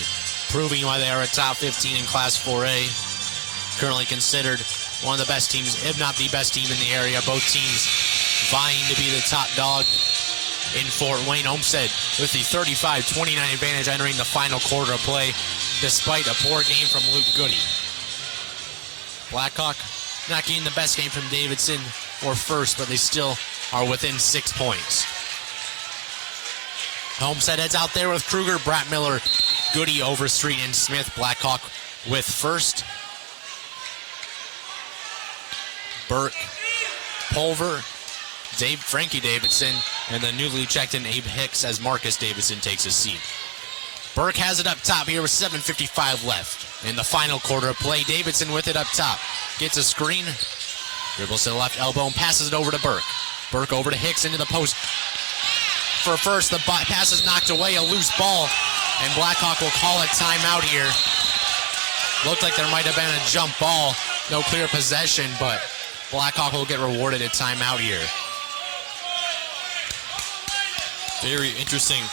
proving why they are a top 15 in Class 4A. Currently considered one of the best teams, if not the best team in the area. Both teams vying to be the top dog in Fort Wayne. Homestead with the 35-29 advantage entering the final quarter of play, despite a poor game from Luke Goody. Blackhawk not getting the best game from Davidson or First, but they still are within 6 points. Homestead heads out there with Kruger, Brett Miller, Goody, Overstreet, and Smith. Blackhawk with First, Burke, Pulver, Frankie Davidson, and the newly checked in Abe Hicks as Marcus Davidson takes his seat. Burke has it up top here with 7:55 left in the final quarter of play. Davidson with it up top. Gets a screen, dribbles to the left elbow and passes it over to Burke. Burke over to Hicks into the post. For First, the pass is knocked away, a loose ball, and Blackhawk will call a timeout here. Looked like there might have been a jump ball. No clear possession, but Blackhawk will get rewarded a timeout here. Very interesting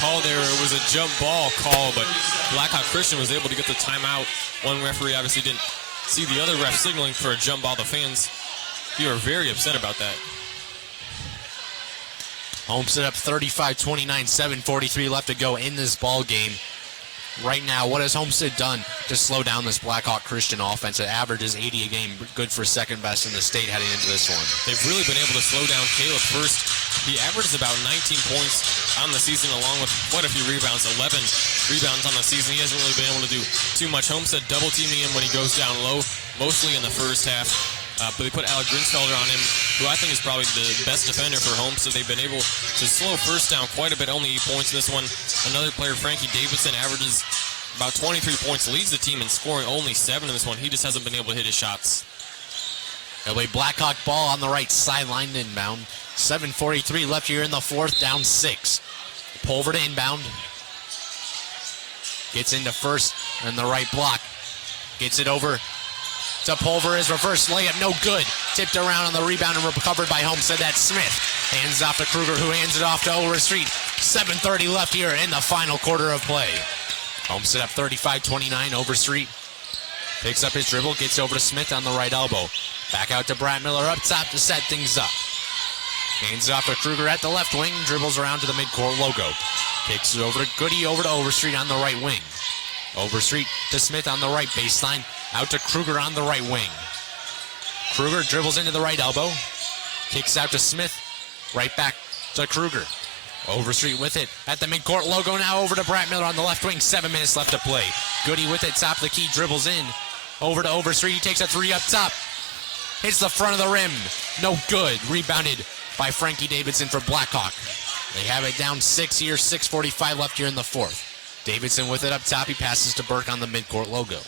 call there. It was a jump ball call, but Blackhawk Christian was able to get the timeout. One referee obviously didn't see the other ref signaling for a jump ball. The fans here are very upset about that. Homestead up 35-29, 7:43 left to go in this ball game. Right now, what has Homestead done to slow down this Blackhawk Christian offense? It averages 80 a game, good for second best in the state heading into this one. They've really been able to slow down Caleb First. He averages about 19 points on the season, along with quite a few rebounds, 11 rebounds on the season. He hasn't really been able to do too much. Homestead double teaming him when he goes down low, mostly in the first half. But they put Alec Grinsfelder on him, who I think is probably the best defender for Homestead. They've been able to slow First down quite a bit, only 8 points in this one. Another player, Frankie Davidson, averages about 23 points, leads the team in scoring, only 7 in this one. He just hasn't been able to hit his shots. It'll be Blackhawk ball on the right sideline inbound. 7:43 left here in the fourth, down 6. Pulver to inbound. Gets into First and the right block. Gets it over to Pulver. His reverse layup, no good. Tipped around on the rebound and recovered by Homestead. That's Smith. Hands off to Kruger, who hands it off to Overstreet. 7:30 left here in the final quarter of play. Homestead up 35-29. Overstreet picks up his dribble, gets over to Smith on the right elbow. Back out to Brett Miller up top to set things up. Hands it off to Kruger at the left wing, dribbles around to the midcourt logo. Kicks it over to Goody, over to Overstreet on the right wing. Overstreet to Smith on the right baseline. Out to Kruger on the right wing. Kruger dribbles into the right elbow. Kicks out to Smith. Right back to Kruger. Overstreet with it at the midcourt logo now, over to Brett Miller on the left wing. 7 minutes left to play. Goody with it, top of the key, dribbles in. Over to Overstreet. He takes a 3 up top. Hits the front of the rim. No good. Rebounded by Frankie Davidson for Blackhawk. They have it down 6 here. 6:45 left here in the fourth. Davidson with it up top. He passes to Burke on the midcourt logo.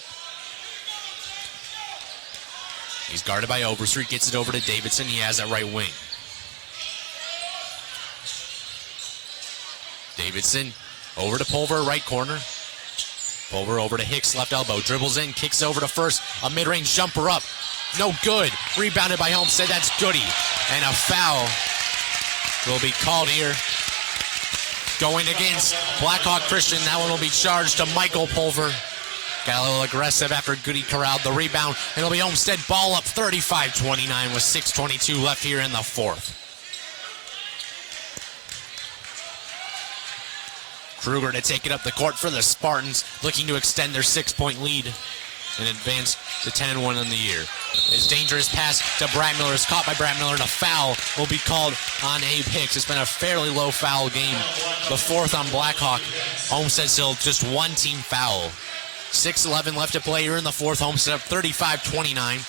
He's guarded by Overstreet. Gets it over to Davidson. He has that right wing. Davidson over to Pulver, right corner. Pulver over to Hicks, left elbow. Dribbles in, kicks over to First. A mid-range jumper up. No good. Rebounded by Homestead. That's Goody. And a foul will be called here. Going against Blackhawk Christian. That one will be charged to Michael Pulver. Got a little aggressive after Goody corralled the rebound. It'll be Homestead ball up 35-29 with 6:22 left here in the fourth. Kruger to take it up the court for the Spartans, looking to extend their 6-point lead and advance to 10-1 in the year. His dangerous pass to Brad Miller is caught by Brad Miller, and a foul will be called on Abe Hicks. It's been a fairly low foul game. The fourth on Blackhawk. Homestead still just one team foul. 6:11 left to play here in the fourth. Homestead up 35-29.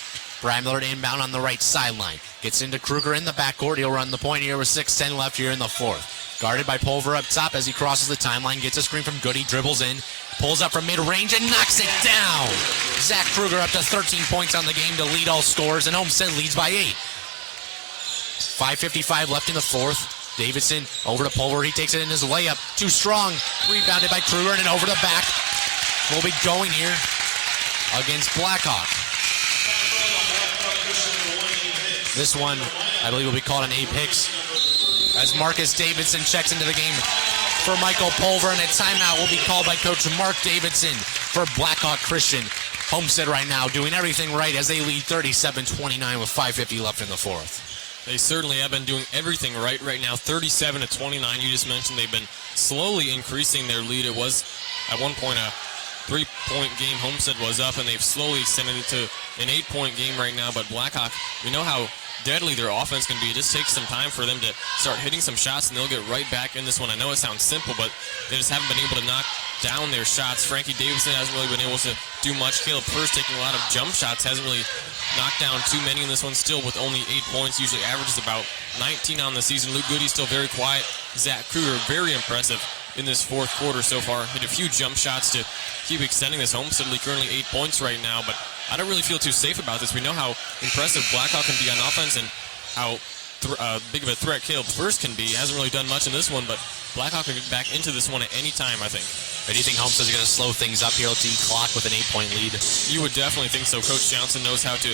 Brad Miller inbound on the right sideline. Gets into Kruger in the backcourt. He'll run the point here with 6:10 left here in the fourth. Guarded by Pulver up top as he crosses the timeline. Gets a screen from Goody. Dribbles in. Pulls up from mid-range and knocks it down. Zach Kruger up to 13 points on the game to lead all scorers, and Homestead leads by 8. 5:55 left in the fourth. Davidson over to Pulver. He takes it in his layup. Too strong. Rebounded by Kruger and over the back. Will be going here against Blackhawk. This one, I believe, will be called an Abe Hicks as Marcus Davidson checks into the game for Michael Pulver, and a timeout will be called by Coach Mark Davidson for Blackhawk Christian. Homestead right now doing everything right as they lead 37-29 with 5:50 left in the fourth. They certainly have been doing everything right now. 37-29. You just mentioned they've been slowly increasing their lead. It was at one point a 3-point game. Homestead was up, and they've slowly extended it to an 8-point game right now. But Blackhawk, we know how deadly their offense can be. It just takes some time for them to start hitting some shots, and they'll get right back in this one. I know it sounds simple, but they just haven't been able to knock down their shots. Frankie Davidson hasn't really been able to do much. Caleb First taking a lot of jump shots, hasn't really knocked down too many in this one, still with only 8 points, usually averages about 19 on the season. Luke Goody still very quiet. Zach Kruger very impressive in this fourth quarter so far. Hit a few jump shots to keep extending this Homestead lead, currently 8 points right now, but I don't really feel too safe about this. We know how impressive Blackhawk can be on offense and how big of a threat Caleb First can be. He hasn't really done much in this one, but Blackhawk can get back into this one at any time, I think. Or do you think Homestead's going to slow things up here? Let's see clock with an 8-point lead. You would definitely think so. Coach Johnson knows how to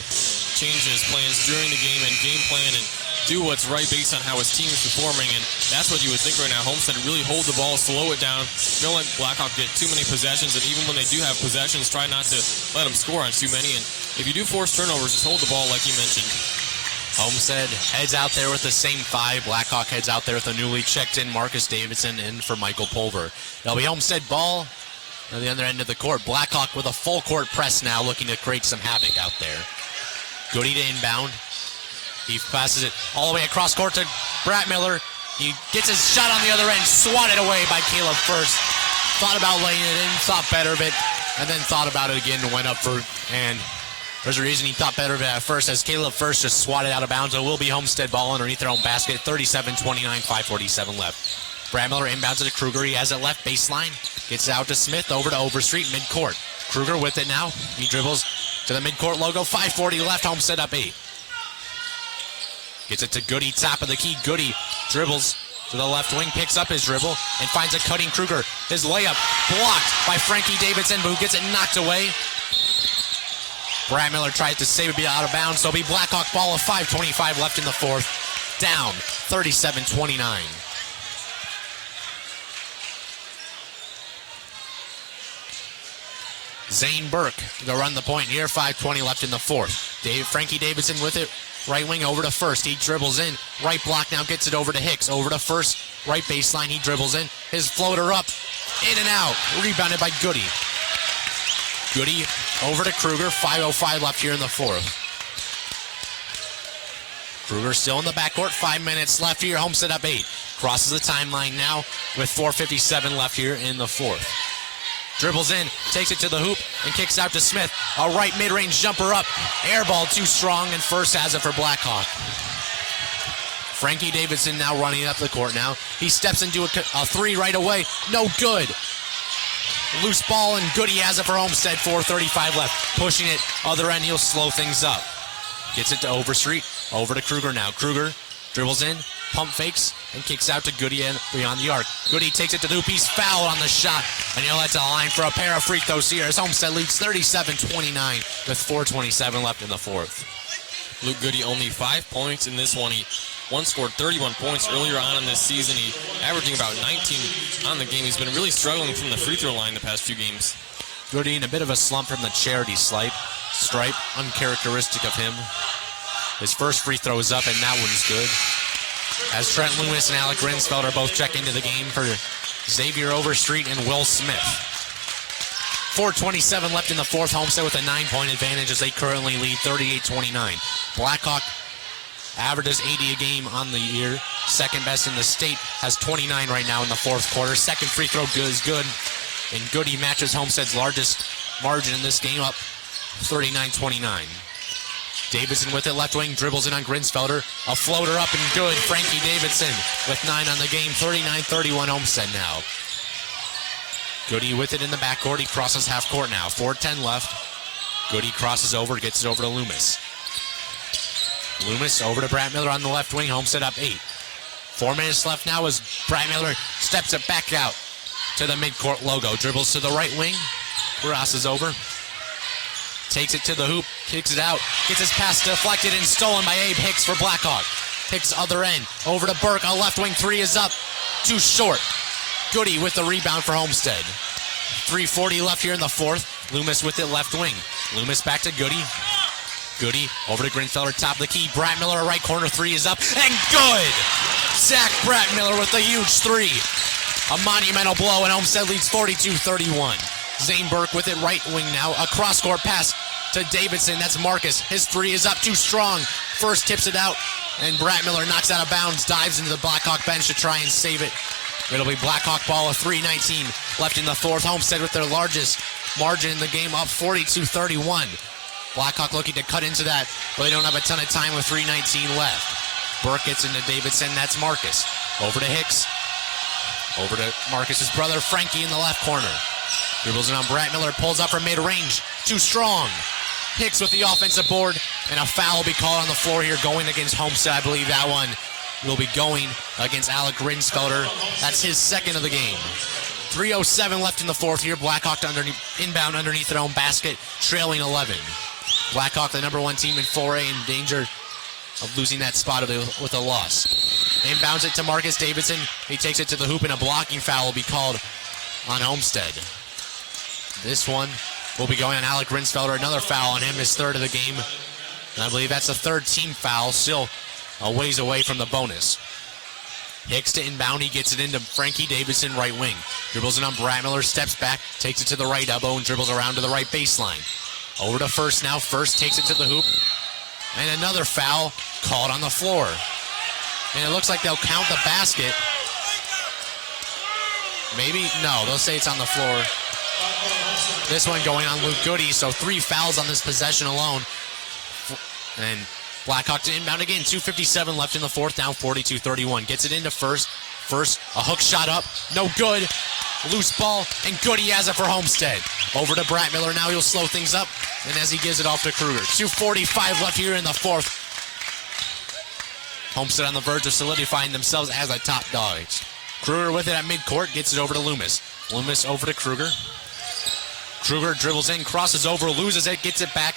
change his plans during the game and game plan and do what's right based on how his team is performing, and that's what you would think right now. Homestead really hold the ball, slow it down, don't let Blackhawk get too many possessions, and even when they do have possessions, try not to let them score on too many, and if you do force turnovers, just hold the ball like you mentioned. Homestead heads out there with the same 5. Blackhawk heads out there with a newly checked in Marcus Davidson in for Michael Pulver. That'll be Homestead ball on the other end of the court. Blackhawk with a full court press now, looking to create some havoc out there. Goody to inbound. He passes it all the way across court to Brad Miller. He gets his shot on the other end, swatted away by Caleb First. Thought about laying it in, thought better of it, and then thought about it again and went up for, and there's a reason he thought better of it at first, as Caleb First just swatted out of bounds. It will be Homestead ball underneath their own basket. 37-29, 5:47 left. Brad Miller inbounds it to Kruger. He has it left baseline. Gets it out to Smith, over to Overstreet, midcourt. Kruger with it now. He dribbles to the midcourt logo. 5:40 left, Homestead up 8. Gets it to Goody, top of the key. Goody dribbles to the left wing, picks up his dribble, and finds a cutting Kruger. His layup blocked by Frankie Davidson, who gets it knocked away. Brad Miller tries to save it, be out of bounds, so it'll be Blackhawk ball of 5:25 left in the fourth. Down 37-29. Zane Burke to run the point here, 5:20 left in the fourth. Frankie Davidson with it, right wing over to First. He dribbles in, right block now gets it over to Hicks. Over to First, right baseline, he dribbles in. His floater up, in and out, rebounded by Goody. Goody over to Kruger, 5:05 left here in the fourth. Kruger still in the backcourt, 5 minutes left here, Homestead up 8. Crosses the timeline now with 4:57 left here in the fourth. Dribbles in, takes it to the hoop, and kicks out to Smith. A right mid-range jumper up. Air ball too strong, and First has it for Blackhawk. Frankie Davidson now running up the court now. He steps into a 3 right away. No good. Loose ball, and Goody has it for Homestead. 4:35 left. Pushing it. Other end, he'll slow things up. Gets it to Overstreet. Over to Kruger now. Kruger dribbles in, pump fakes, and kicks out to Goody and beyond the arc. Goody takes it to the hoop. He's fouled on the shot, and he'll head to the line for a pair of free throws here as Homestead leads 37-29 with 4:27 left in the fourth. Luke Goody only 5 points in this one. He once scored 31 points earlier on in this season. He averaging about 19 on the game. He's been really struggling from the free throw line the past few games. Goody in a bit of a slump from the charity stripe, uncharacteristic of him. His first free throw is up, and that one's good. As Trent Loomis and Alec Grinsfelder both check into the game for Xavier Overstreet and Will Smith. 4:27 left in the fourth. Homestead with a 9-point advantage as they currently lead 38-29. Blackhawk averages 80 a game on the year. Second best in the state, has 29 right now in the fourth quarter. Second free throw is good. And Goody matches Homestead's largest margin in this game, up 39-29. Davidson with it, left wing, dribbles in on Grinsfelder. A floater up and good. Frankie Davidson with 9 on the game. 39-31 Homestead now. Goody with it in the backcourt. He crosses half court now. 4:10 left. Goody crosses over, gets it over to Loomis. Loomis over to Brad Miller on the left wing. Homestead up 8. 4 minutes left now as Brad Miller steps it back out to the midcourt logo. Dribbles to the right wing. Crosses over. Takes it to the hoop. Kicks it out. Gets his pass deflected and stolen by Abe Hicks for Blackhawk. Hicks other end. Over to Burke. A left wing three is up. Too short. Goody with the rebound for Homestead. 3:40 left here in the fourth. Loomis with it left wing. Loomis back to Goody. Goody over to Grinsfelder, top of the key. Brad Miller, right corner three is up and good. Zach Brad Miller with a huge three. A monumental blow, and Homestead leads 42-31. Zane Burke with it right wing now. A cross-court pass to Davidson. That's Marcus. His three is up too strong. First tips it out, and Brad Miller knocks out of bounds, dives into the Blackhawk bench to try and save it. It'll be Blackhawk ball with 3:19 left in the fourth. Homestead with their largest margin in the game, up 42-31. Blackhawk looking to cut into that, but they don't have a ton of time with 3:19 left. Burke gets into Davidson. That's Marcus. Over to Hicks. Over to Marcus's brother, Frankie, in the left corner. Dribbles it on Brad Miller. Pulls up from mid-range. Too strong. Hicks with the offensive board, and a foul will be called on the floor here going against Homestead. I believe that one will be going against Alec Grinsfelder. That's his second of the game. 3:07 left in the fourth here. Blackhawk inbound underneath their own basket, trailing 11. Blackhawk, the number one team in 4A, in danger of losing that spot with a loss. Inbounds it to Marcus Davidson. He takes it to the hoop, and a blocking foul will be called on Homestead. This one will be going on Alec Grinsfelder. Another foul on him, his third of the game. And I believe that's a third team foul, still a ways away from the bonus. Hicks to inbound. He gets it into Frankie Davidson, right wing. Dribbles it on Brad Miller, steps back, takes it to the right elbow, and dribbles around to the right baseline. Over to First now. First takes it to the hoop. And another foul called on the floor. And it looks like they'll count the basket. Maybe? No, they'll say it's on the floor. This one going on Luke Goody, so 3 fouls on this possession alone. And Blackhawk to inbound again. 2:57 left in the fourth, down 42-31. Gets it into First. First, a hook shot up. No good. Loose ball, and Goody has it for Homestead. Over to Brad Miller now. He'll slow things up, and as he gives it off to Kruger. 2:45 left here in the fourth. Homestead on the verge of solidifying themselves as a top dogs. Kruger with it at midcourt, gets it over to Loomis. Loomis over to Kruger. Kruger dribbles in, crosses over, loses it, gets it back,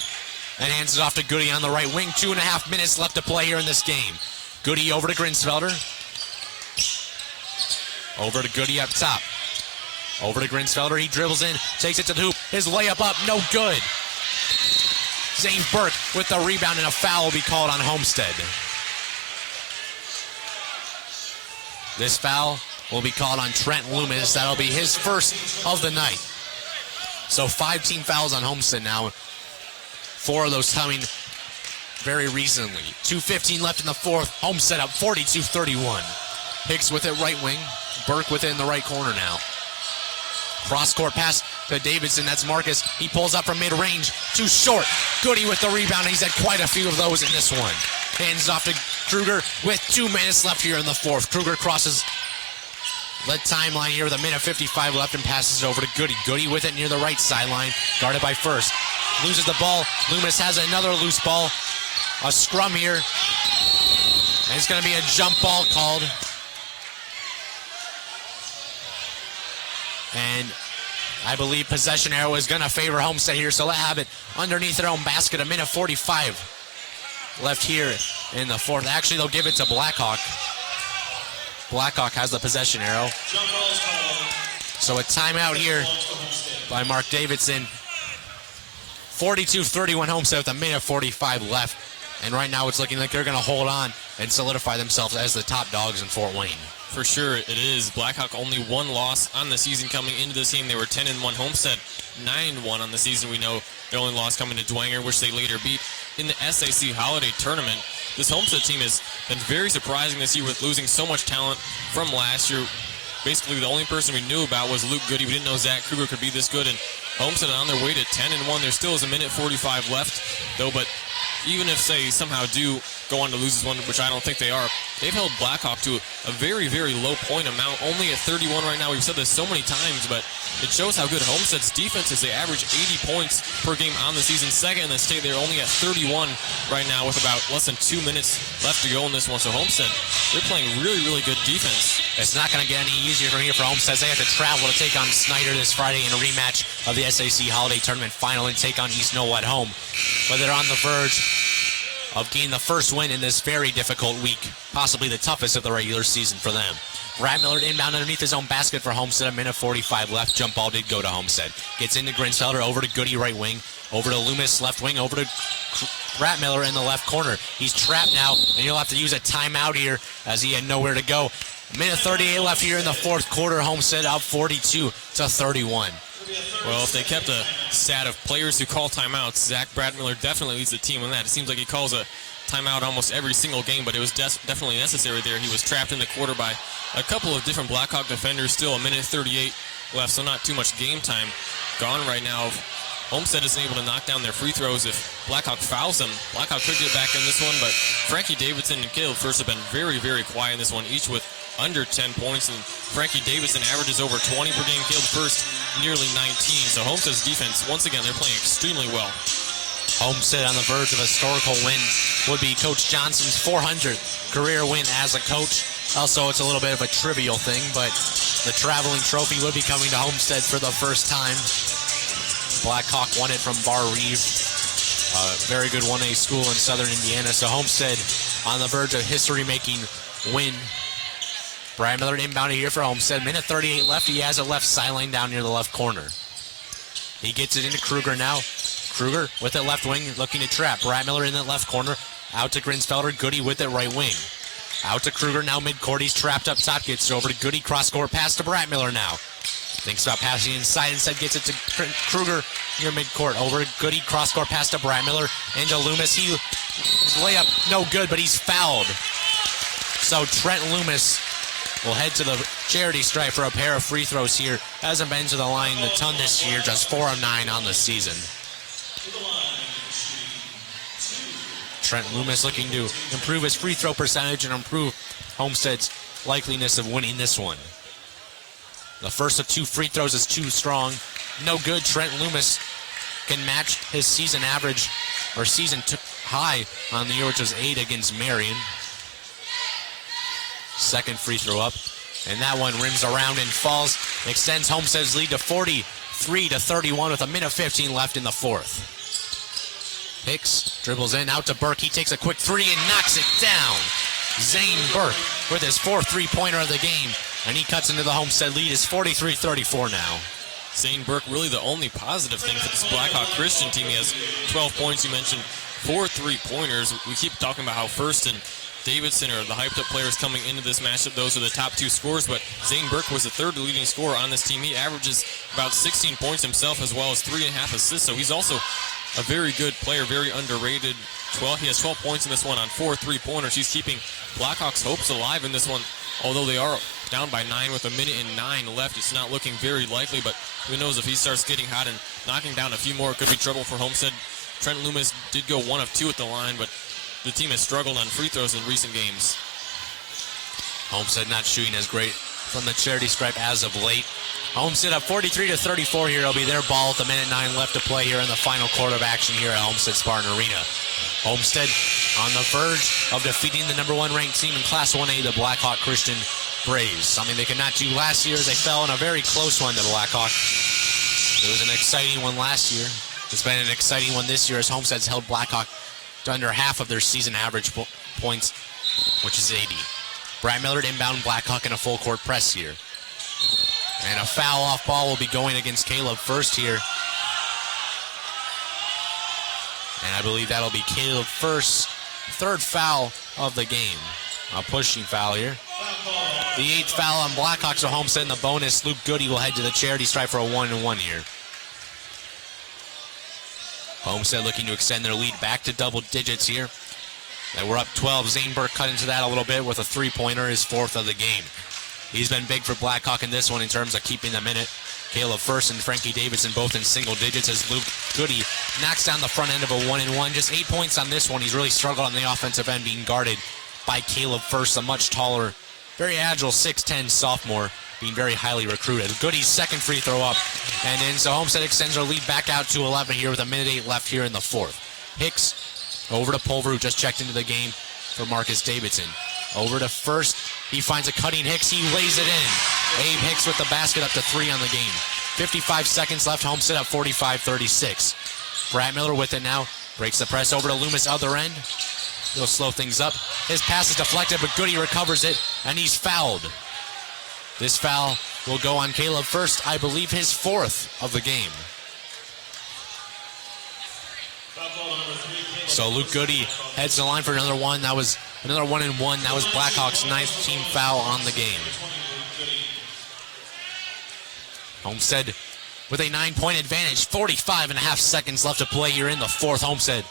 and hands it off to Goody on the right wing. 2.5 minutes left to play here in this game. Goody over to Grinsfelder. Over to Goody up top. Over to Grinsfelder. He dribbles in, takes it to the hoop. His layup up, no good. Zane Burke with the rebound, and a foul will be called on Homestead. This foul will be called on Trent Loomis. That'll be his first of the night. So 5 team fouls on Homestead now. 4 of those coming very recently. 2:15 left in the fourth. Homestead up 42-31. Hicks with it right wing. Burke with it in the right corner now. Cross-court pass to Davidson. That's Marcus. He pulls up from mid-range. Too short. Goody with the rebound. He's had quite a few of those in this one. Hands off to Kruger with 2 minutes left here in the fourth. Kruger crosses the timeline here with 1:55 left and passes it over to Goody. Goody with it near the right sideline. Guarded by First. Loses the ball. Loomis has another loose ball. A scrum here. And it's going to be a jump ball called. And I believe possession arrow is going to favor Homestead here, so let's have it underneath their own basket. 1:45 left here in the fourth. Actually, they'll give it to Blackhawk. Blackhawk has the possession arrow. So a timeout here by Mark Davidson. 42-31 Homestead with a minute 45 left. And right now it's looking like they're going to hold on and solidify themselves as the top dogs in Fort Wayne. For sure it is. Blackhawk only one loss on the season coming into this game. They were 10-1. Homestead 9-1 on the season. We know their only loss coming to Dwenger, which they later beat in the SAC Holiday Tournament. This Homestead team has been very surprising this year with losing so much talent from last year. Basically, the only person we knew about was Luke Goody. We didn't know Zach Kruger could be this good. And Homestead on their way to 10-1. There still is a minute 45 left, though, but even if, say, somehow do go on to lose this one, which I don't think they are, they've held Blackhawk to a very, very low point amount, only at 31 right now. We've said this so many times, but it shows how good Homestead's defense is. They average 80 points per game on the season, second in the state. They're only at 31 right now with about less than 2 minutes left to go in this one. So Homestead, they're playing really, really good defense. It's not going to get any easier from here for Homestead. They have to travel to take on Snyder this Friday in a rematch of the SAC Holiday Tournament final and take on East Knoll at home. But they're on the verge of gaining the first win in this very difficult week, possibly the toughest of the regular season for them. Brad Miller inbound underneath his own basket for Homestead, a minute 45 left. Jump ball did go to Homestead. Gets into Grinsfelder, over to Goody right wing, over to Loomis left wing, over to Brad Miller in the left corner. He's trapped now, and he'll have to use a timeout here as he had nowhere to go. A minute 38 left here in the fourth quarter. Homestead up 42-31. Well, if they kept a stat of players who call timeouts, Zach Brad Miller definitely leads the team in that. It seems like he calls a timeout almost every single game, but it was definitely necessary there. He was trapped in the quarter by a couple of different Blackhawk defenders. Still a minute 38 left, so not too much game time gone right now. Homestead isn't able to knock down their free throws. If Blackhawk fouls them, Blackhawk could get back in this one, but Frankie Davidson and Caleb First have been very, very quiet in this one, each with under 10 points, and Frankie Davidson averages over 20 per game. Caleb First nearly 19. So Homestead's defense, once again, they're playing extremely well. Homestead on the verge of a historical win would be Coach Johnson's 400th career win as a coach. Also, it's a little bit of a trivial thing, but the traveling trophy would be coming to Homestead for the first time. Blackhawk won it from Bar Reeve, a very good 1A school in southern Indiana. So Homestead on the verge of history-making win. Brad Miller inbounded here for Homestead. Minute 38 left. He has a left sideline down near the left corner. He gets it into Kruger now. Kruger with it left wing, looking to trap. Brad Miller in the left corner. Out to Grinsfelder. Goody with it right wing. Out to Kruger now midcourt. He's trapped up top. Gets it over to Goody. Cross court pass to Brad Miller now. Thinks about passing inside. Instead gets it to Kruger near midcourt. Over to Goody. Cross court pass to Brad Miller. Into Loomis. His layup no good, but he's fouled. So Trent Loomis will head to the charity stripe for a pair of free throws here. Hasn't been to the line a ton this year, just 4 of 9 on the season. Trent Loomis looking to improve his free throw percentage and improve Homestead's likeliness of winning this one. The first of 2 free throws is too strong. No good. Trent Loomis can match his season average, or season high on the year, which was 8 against Marion. Second free throw up, and that one rims around and falls. Extends Homestead's lead to 43-31 with a minute 15 left in the fourth. Hicks dribbles in, out to Burke. He takes a quick three and knocks it down. Zane Burke with his 4th three-pointer of the game, and he cuts into the Homestead lead. It's 43-34 now. Zane Burke really the only positive thing for this Blackhawk Christian team. He has 12 points. You mentioned 4 three-pointers. We keep talking about how First and Davidson are the hyped-up players coming into this matchup. Those are the top 2 scorers, but Zane Burke was the 3rd leading scorer on this team. He averages about 16 points himself, as well as 3.5 assists, so he's also a very good player, very underrated. He has 12 points in this one on 4 three-pointers. He's keeping Blackhawks' hopes alive in this one, although they are down by 9 with a minute and 9 left. It's not looking very likely, but who knows, if he starts getting hot and knocking down a few more, it could be trouble for Homestead. Trent Loomis did go 1 of 2 at the line, but the team has struggled on free throws in recent games. Homestead not shooting as great from the charity stripe as of late. Homestead up 43-34 here. It'll be their ball with a minute 9 left to play here in the final quarter of action here at Homestead Spartan Arena. Homestead on the verge of defeating the number 1 ranked team in Class 1A, the Blackhawk Christian Braves. Something they could not do last year as they fell in a very close one to Blackhawk. It was an exciting one last year. It's been an exciting one this year as Homestead's held Blackhawk to under half of their season average points, which is 80. Brad Miller inbound, Blackhawk in a full court press here. And a foul off ball will be going against Caleb First here. And I believe that'll be Caleb First's third foul of the game. A pushing foul here. The 8th foul on Blackhawks, so Homestead in the bonus. Luke Goody will head to the charity stripe for a 1-1 here. Homestead looking to extend their lead back to double digits here. They were up 12. Zane Burke cut into that a little bit with a three-pointer, his 4th of the game. He's been big for Blackhawk in this one in terms of keeping them in it. Caleb First and Frankie Davidson both in single digits as Luke Goody knocks down the front end of a 1-1. Just 8 points on this one. He's really struggled on the offensive end, being guarded by Caleb First, a much taller, very agile 6'10 sophomore, being very highly recruited. Goody's second free throw up and in, so Homestead extends their lead back out to 11 here with a minute 8 left here in the 4th. Hicks over to Pulver, who just checked into the game for Marcus Davidson. Over to First. He finds a cutting Hicks. He lays it in. Abe Hicks with the basket up to 3 on the game. 55 seconds left. Homestead up 45-36. Brad Miller with it now. Breaks the press over to Loomis other end. He'll slow things up. His pass is deflected, but Goody recovers it, and he's fouled. This foul will go on Caleb First, I believe his 4th of the game. So Luke Goody heads to the line for another one. That was another 1-1. That was Blackhawks' 9th team foul on the game. Homestead with a 9-point advantage. 45.5 seconds left to play here in the 4th. Homestead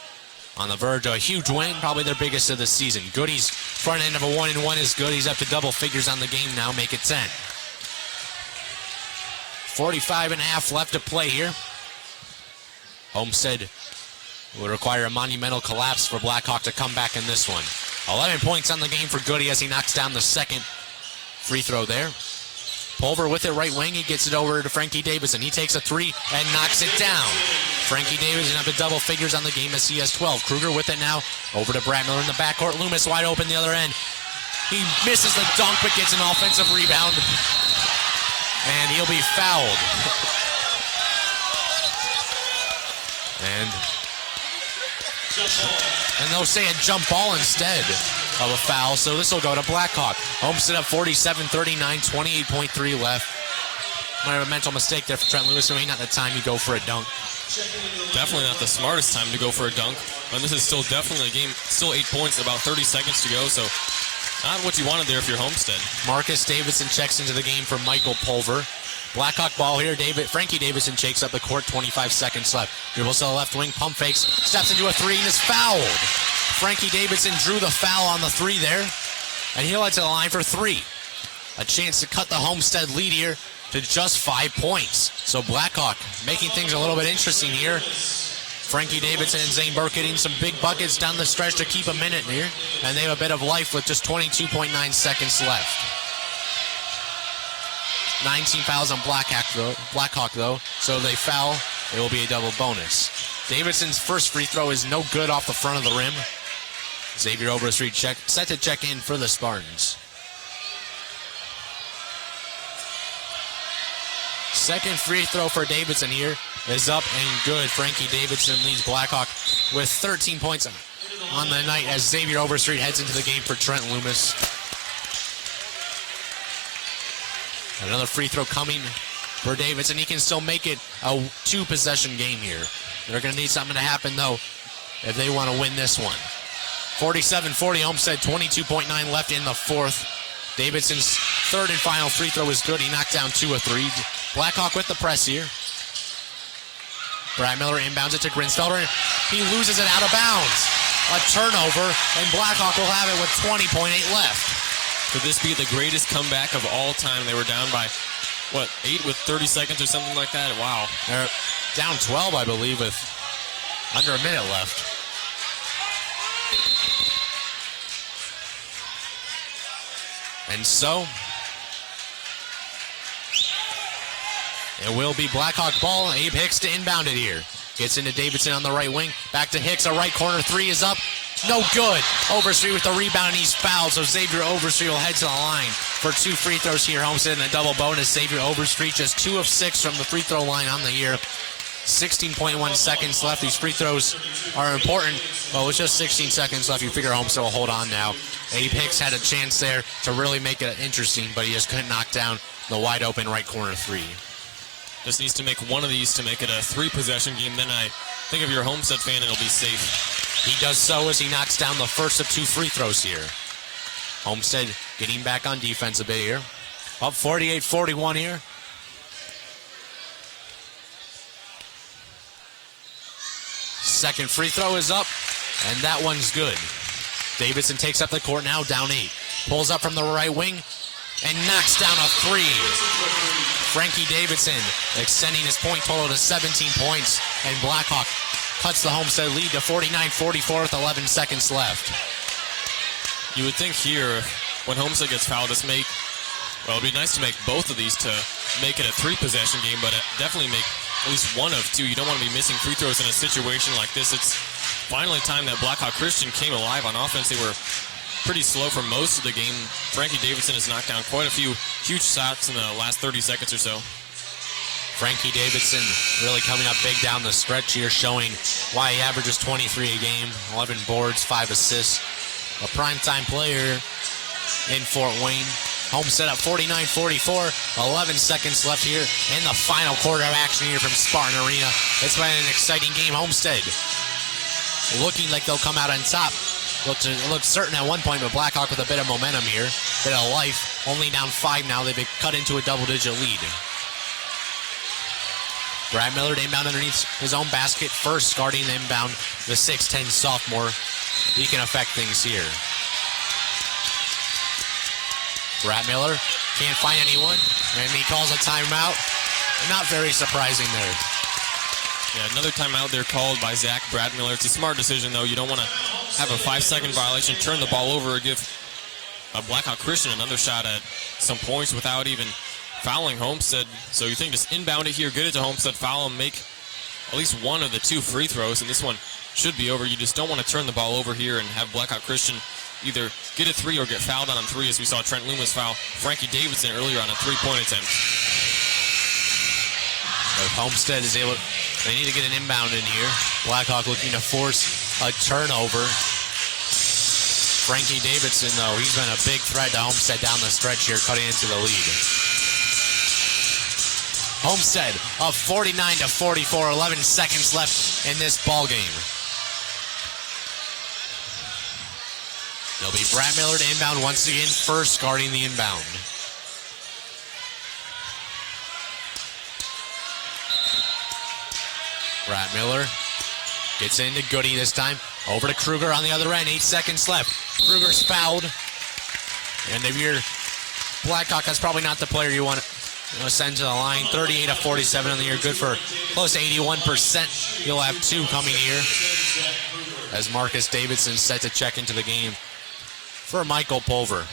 on the verge of a huge win, probably their biggest of the season. Goody's front end of a 1-1 is good. He's up to double figures on the game now, make it 10. 45.5 left to play here. Homestead will require a monumental collapse for Blackhawk to come back in this one. 11 points on the game for Goody as he knocks down the second free throw there. Pulver with it right wing. He gets it over to Frankie Davidson. He takes a 3 and knocks it down. Frankie Davidson up to double figures on the game as he has 12. Kruger with it now. Over to Brad Miller in the backcourt. Loomis wide open the other end. He misses the dunk but gets an offensive rebound. And he'll be fouled. And they'll say a jump ball instead of a foul, so this will go to Blackhawk. Homestead up 47-39, 28.3 left. Might have a mental mistake there for Trent Lewis, so maybe not the time you go for a dunk. Definitely not the smartest time to go for a dunk. And this is still definitely a game, still 8 points, about 30 seconds to go, so not what you wanted there if you're Homestead. Marcus Davidson checks into the game for Michael Pulver. Blackhawk ball here. Frankie Davidson shakes up the court, 25 seconds left. Dribbles to the left wing, pump fakes, steps into a 3 and is fouled. Frankie Davidson drew the foul on the 3 there, and he'll head to the line for 3. A chance to cut the Homestead lead here to just 5 points. So Blackhawk making things a little bit interesting here. Frankie Davidson and Zane Burke getting some big buckets down the stretch to keep a minute here, and they have a bit of life with just 22.9 seconds left. 19 fouls on Blackhawk though, so they foul. It will be a double bonus. Davidson's first free throw is no good off the front of the rim. Xavier Overstreet set to check in for the Spartans. Second free throw for Davidson here is up and good. Frankie Davidson leads Blackhawk with 13 points on the night as Xavier Overstreet heads into the game for Trent Loomis. Another free throw coming for Davidson. He can still make it a 2-possession game here. They're going to need something to happen, though, if they want to win this one. 47-40, Homestead, 22.9 left in the 4th. Davidson's third and final free throw is good. He knocked down 2 of 3. Blackhawk with the press here. Brad Miller inbounds it to Grinsfelder. He loses it out of bounds. A turnover, and Blackhawk will have it with 20.8 left. Could this be the greatest comeback of all time? They were down by, 8 with 30 seconds or something like that? Wow. They're down 12, I believe, with under a minute left. And so, it will be Blackhawk ball. Abe Hicks to inbound it here. Gets into Davidson on the right wing. Back to Hicks. A right corner 3 is up. No good. Overstreet with the rebound, and he's fouled. So Xavier Overstreet will head to the line for 2 free throws here. Homestead and a double bonus. Xavier Overstreet just 2 of 6 from the free throw line on the year. 16.1 seconds left. These free throws are important. Well, with just 16 seconds left, you figure Homestead will hold on now. Abe Hicks had a chance there to really make it interesting, but he just couldn't knock down the wide open right corner three. Just needs to make one of these to make it a 3-possession game. Then I think if you're a Homestead fan, it'll be safe. He does so as he knocks down the first of 2 free throws here. Homestead getting back on defense a bit here. Up 48-41 here. Second free throw is up, and that one's good. Davidson takes up the court now, down 8. Pulls up from the right wing and knocks down a 3. Frankie Davidson extending his point total to 17 points, and Blackhawk cuts the Homestead lead to 49-44 with 11 seconds left. You would think here, when Homestead gets fouled, it'd be nice to make both of these to make it a 3-possession game, but definitely make at least one of 2. You don't want to be missing free throws in a situation like this. It's finally time that Blackhawk Christian came alive on offense. They were pretty slow for most of the game. Frankie Davidson has knocked down quite a few huge shots in the last 30 seconds or so. Frankie Davidson really coming up big down the stretch here, showing why he averages 23 a game, 11 boards, 5 assists. A primetime player in Fort Wayne. Homestead up 49-44, 11 seconds left here in the final quarter of action here from Spartan Arena. It's been an exciting game. Homestead looking like they'll come out on top. Looked certain at one point, but Blackhawk with a bit of momentum here, bit of life. Only down 5 now. They've been cut into a double-digit lead. Brad Miller inbound underneath his own basket. First guarding the inbound, the 6'10 sophomore. He can affect things here. Brad Miller can't find anyone, and he calls a timeout. Not very surprising there. Yeah, another timeout there called by Zach Brad Miller. It's a smart decision, though. You don't want to have a 5-second violation, turn the ball over, or give a Blackhawk Christian another shot at some points without even fouling Homestead. So you think just inbound it here, get it to Homestead, foul him, make at least one of the 2 free throws, and this one should be over. You just don't want to turn the ball over here and have Blackhawk Christian either get a 3 or get fouled on 3, as we saw Trent Loomis foul Frankie Davidson earlier on a 3-point attempt. If Homestead is able, they need to get an inbound in here. Blackhawk looking to force a turnover. Frankie Davidson, though, he's been a big threat to Homestead down the stretch here, cutting into the lead. Homestead up 49-44, 11 seconds left in this ball game. It'll be Brad Miller to inbound once again, first guarding the inbound. Brad Miller gets into Goody this time. Over to Kruger on the other end, 8 seconds left. Kruger's fouled. And if you're Blackhawk, that's probably not the player you want to send to the line. 38-47 on the year, good for close to 81%. You'll have 2 coming here as Marcus Davidson set to check into the game for Michael Pulver.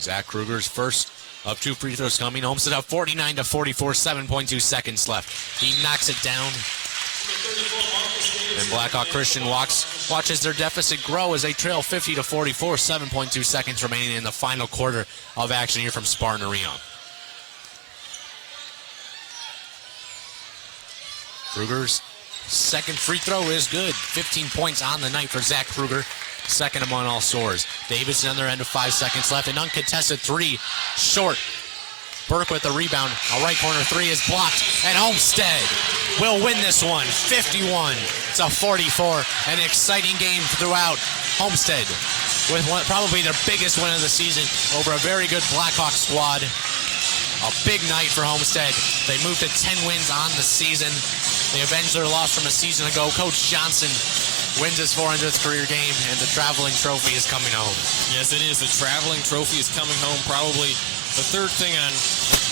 Zach Kruger's first of 2 free throws coming. Homestead up 49-44, 7.2 seconds left. He knocks it down. And Blackhawk Christian watches their deficit grow as they trail 50-44, 7.2 seconds remaining in the final quarter of action here from Spartan Arena. Kruger's second free throw is good. 15 points on the night for Zach Kruger. Second among all scorers. Davidson on their end of 5 seconds left. An uncontested 3 short. Burke with the rebound. A right corner 3 is blocked. And Homestead will win this one. 51-44. An exciting game throughout. Homestead with probably their biggest win of the season over a very good Blackhawk squad. A big night for Homestead. They moved to 10 wins on the season. They avenged their loss from a season ago. Coach Johnson wins his 400th career game, and the traveling trophy is coming home. Yes, it is. The traveling trophy is coming home. Probably the third thing on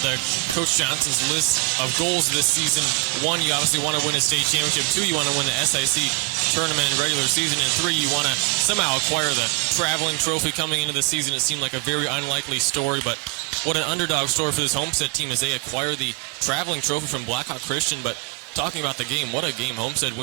the Coach Johnson's list of goals this season. 1, you obviously want to win a state championship. 2, you want to win the SIC tournament in regular season. And 3, you want to somehow acquire the traveling trophy coming into the season. It seemed like a very unlikely story, but what an underdog story for this Homestead team as they acquire the traveling trophy from Blackhawk Christian. But talking about the game, what a game Homestead wins.